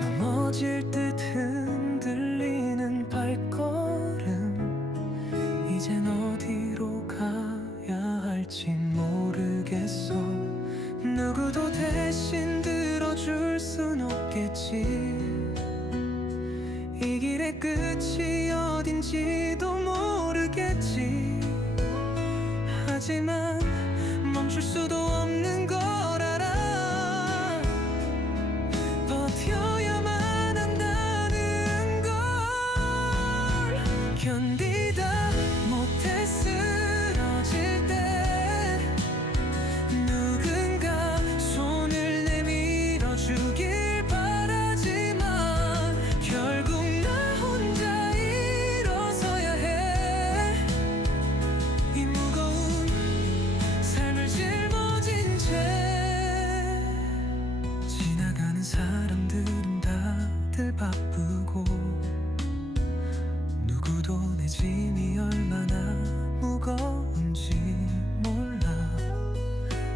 넘어질 듯 흔들리는 발걸음, 이젠 어디로 가야 할지 모르겠어. 누구도 대신 들어줄 순 없겠지. 이 길의 끝이 어딘지도 모르겠지. 하지만 멈출 수도 없는 걸 알아. 버텨야만 한다는 걸. 견디다 못해 쓰러질 때 누군가 손을 내밀어 주길 바라지만 결국 나 혼자 일어서야 해. 이 무거운 삶을 짊어진 채. 지나가는 사람들은 다들 바쁘고 누구도 내 짐이 얼마나 무거운지 몰라.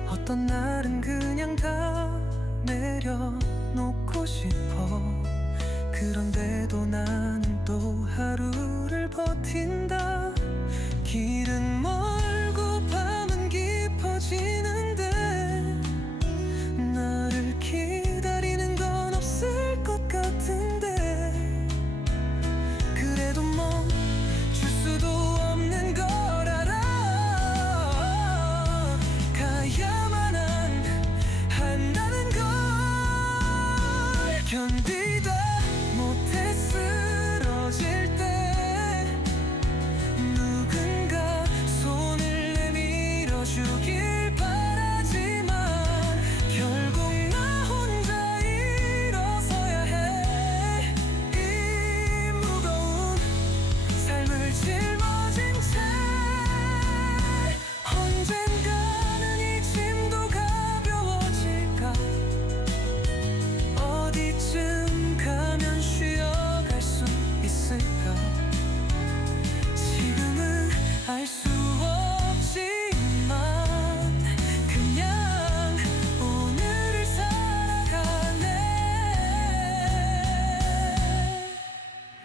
어떤 날은 그냥 다 내려놓고 싶어. 그런데도 나는 또 하루를 버틴다. 길은 멀고 밤은 깊어지는데 나를 기다리는 건 없을 것 같은데. 그래도 멈출 수도 없는 걸 알아. 가야만 한다는 걸. 견디다 못해 쓰러질 때 누군가 손을 내밀어 주길 바라지만 결국 나 혼자 일어서야 해. 이 무거운 삶을 짊어진 채 언젠가는 이 짐도 가벼워질까. 어디쯤 가면 쉬어갈 수 있을까. 지금은 알 수 없지만 그냥 오늘을 살아가네.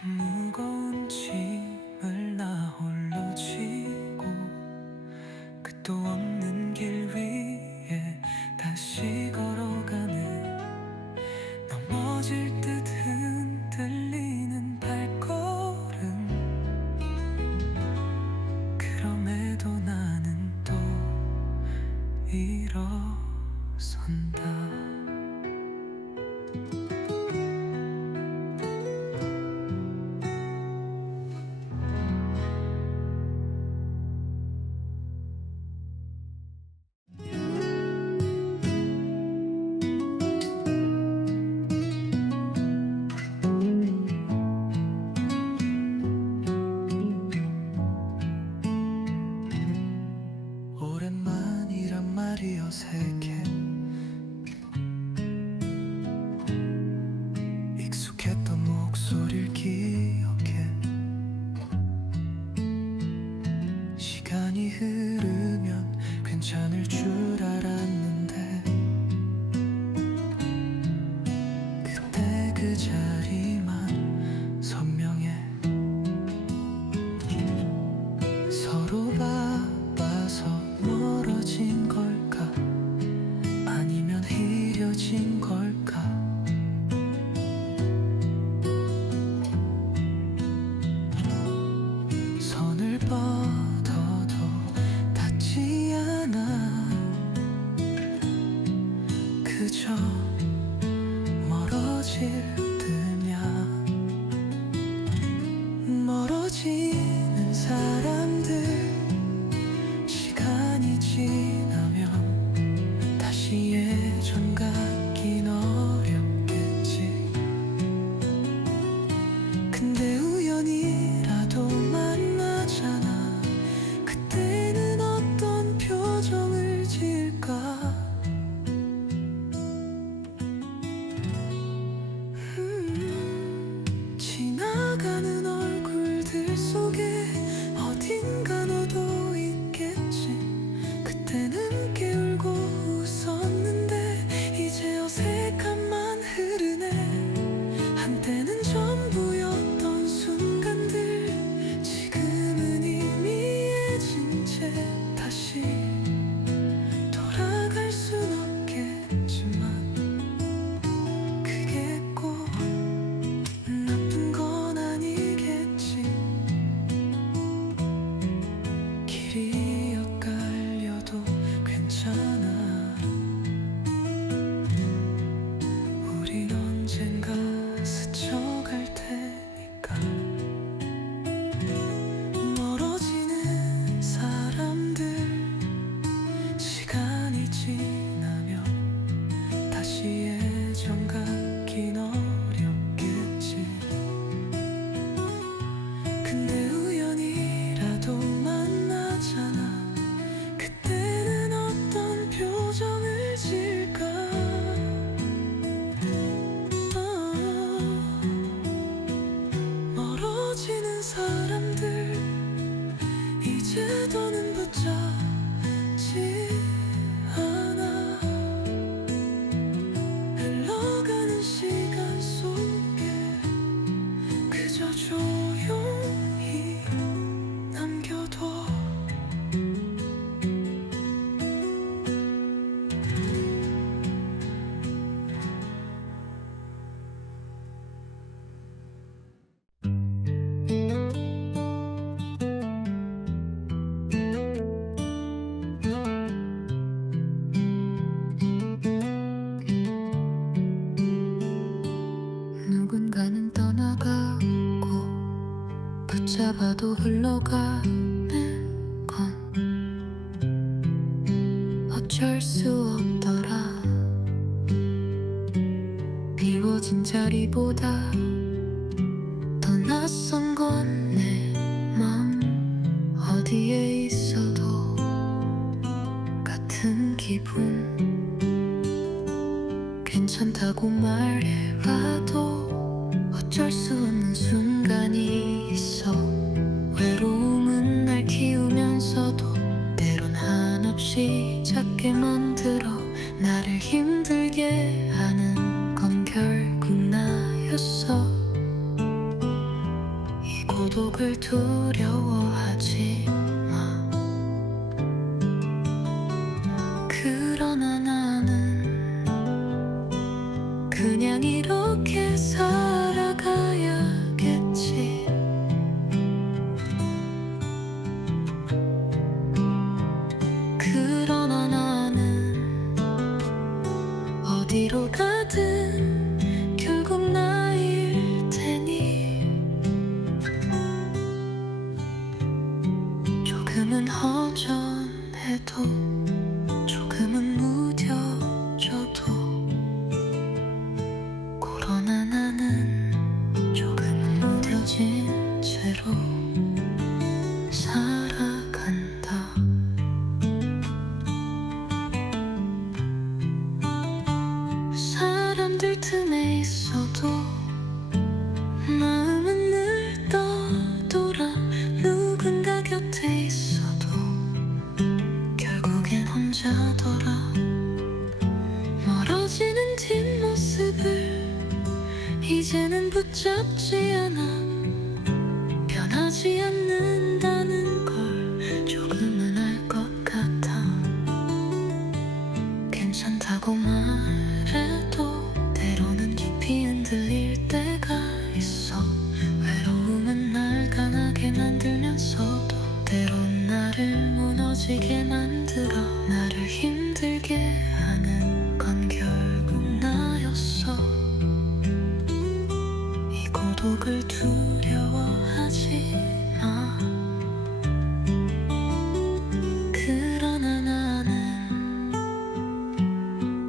무거운 짐을 나 홀로 지고 끝도 없는 길 위에 다시 걸어가네. 넘어질 듯 흔들리는 발걸음, 그럼에도 나는 또 일어선다. 오랜만이란 말이 어색해. 익숙했던 목소리를 기억해. 시간이 흐르면 괜찮을 줄 알았는데 그때 그 자리만 선명해. 서로 바빠서 멀어진 걸까? 아니면 흐려진 걸까? 손을 뻗어도 닿지 않아. 길이 엇갈려도 괜찮아. 우린 언젠가 스쳐갈 테니까. 멀어지는 사람들, 시간이 지나면 다시 예전 같긴 어렵겠지. 근데 우연이라도 만나잖아. 그때는 어떤 표정을 지을까. 멀어지는 사람들, 이제 더는 붙잡지 않아. 흘러가는 시간 속에 그저 조용히 남겨둬. 누군가는 떠나가고 붙잡아도 흘러가는 건 어쩔 수 없더라. 비워진 자리보다 더 낯선 건 내 맘. 어디에 있어도 같은 기분. 괜찮다고 말해봐도 어쩔 수 없는 순간이 있어. 외로움은 날 키우면서도 때론 한없이 작게 만들어 나를 힘들게 하는 건 결국 나였어. 이 고독을 두려워하지 마. 그러나 나는 그냥 이렇게 살아가야겠지. 그러나 나는 어디로 가든 결국 나일 테니. 조금은 허전해도 조금은 무뎌져도 그러나 나는 조금은 무뎌진 채로 살아간다. 사람들 틈에 있어도 마음은 늘 떠돌아. 누군가 곁에 있어도 결국엔 혼자더라. 멀어지는 뒷모습을 이제는 붙잡지 않아. 변하지 않는다는 걸 조금은 알 것 같아. 괜찮다고 말해도 때로는 깊이 흔들릴 때가 있어. 외로움은 날 강하게 만들면서도 때론 나를 무너지게 만들어. 나를 힘들게 하는 건 결국 나였어. 이 고독을 두려워하지 마. 그러나 나는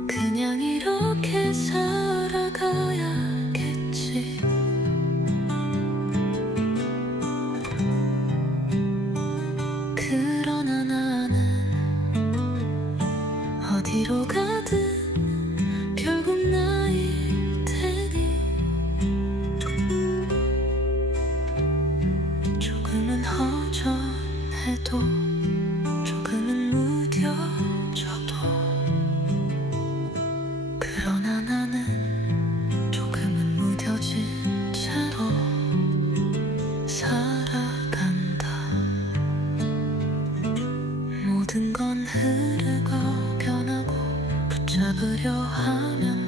그냥 이렇게 살아가야겠지. 그러나 나는 어디로 가든 결국 나일 테니. 조금은 허전해도 조금은 무뎌져도 그러나 나는 조금은 무뎌진 채로 살아간다. 모든 건 흐르고 변하고 붙잡으려 하면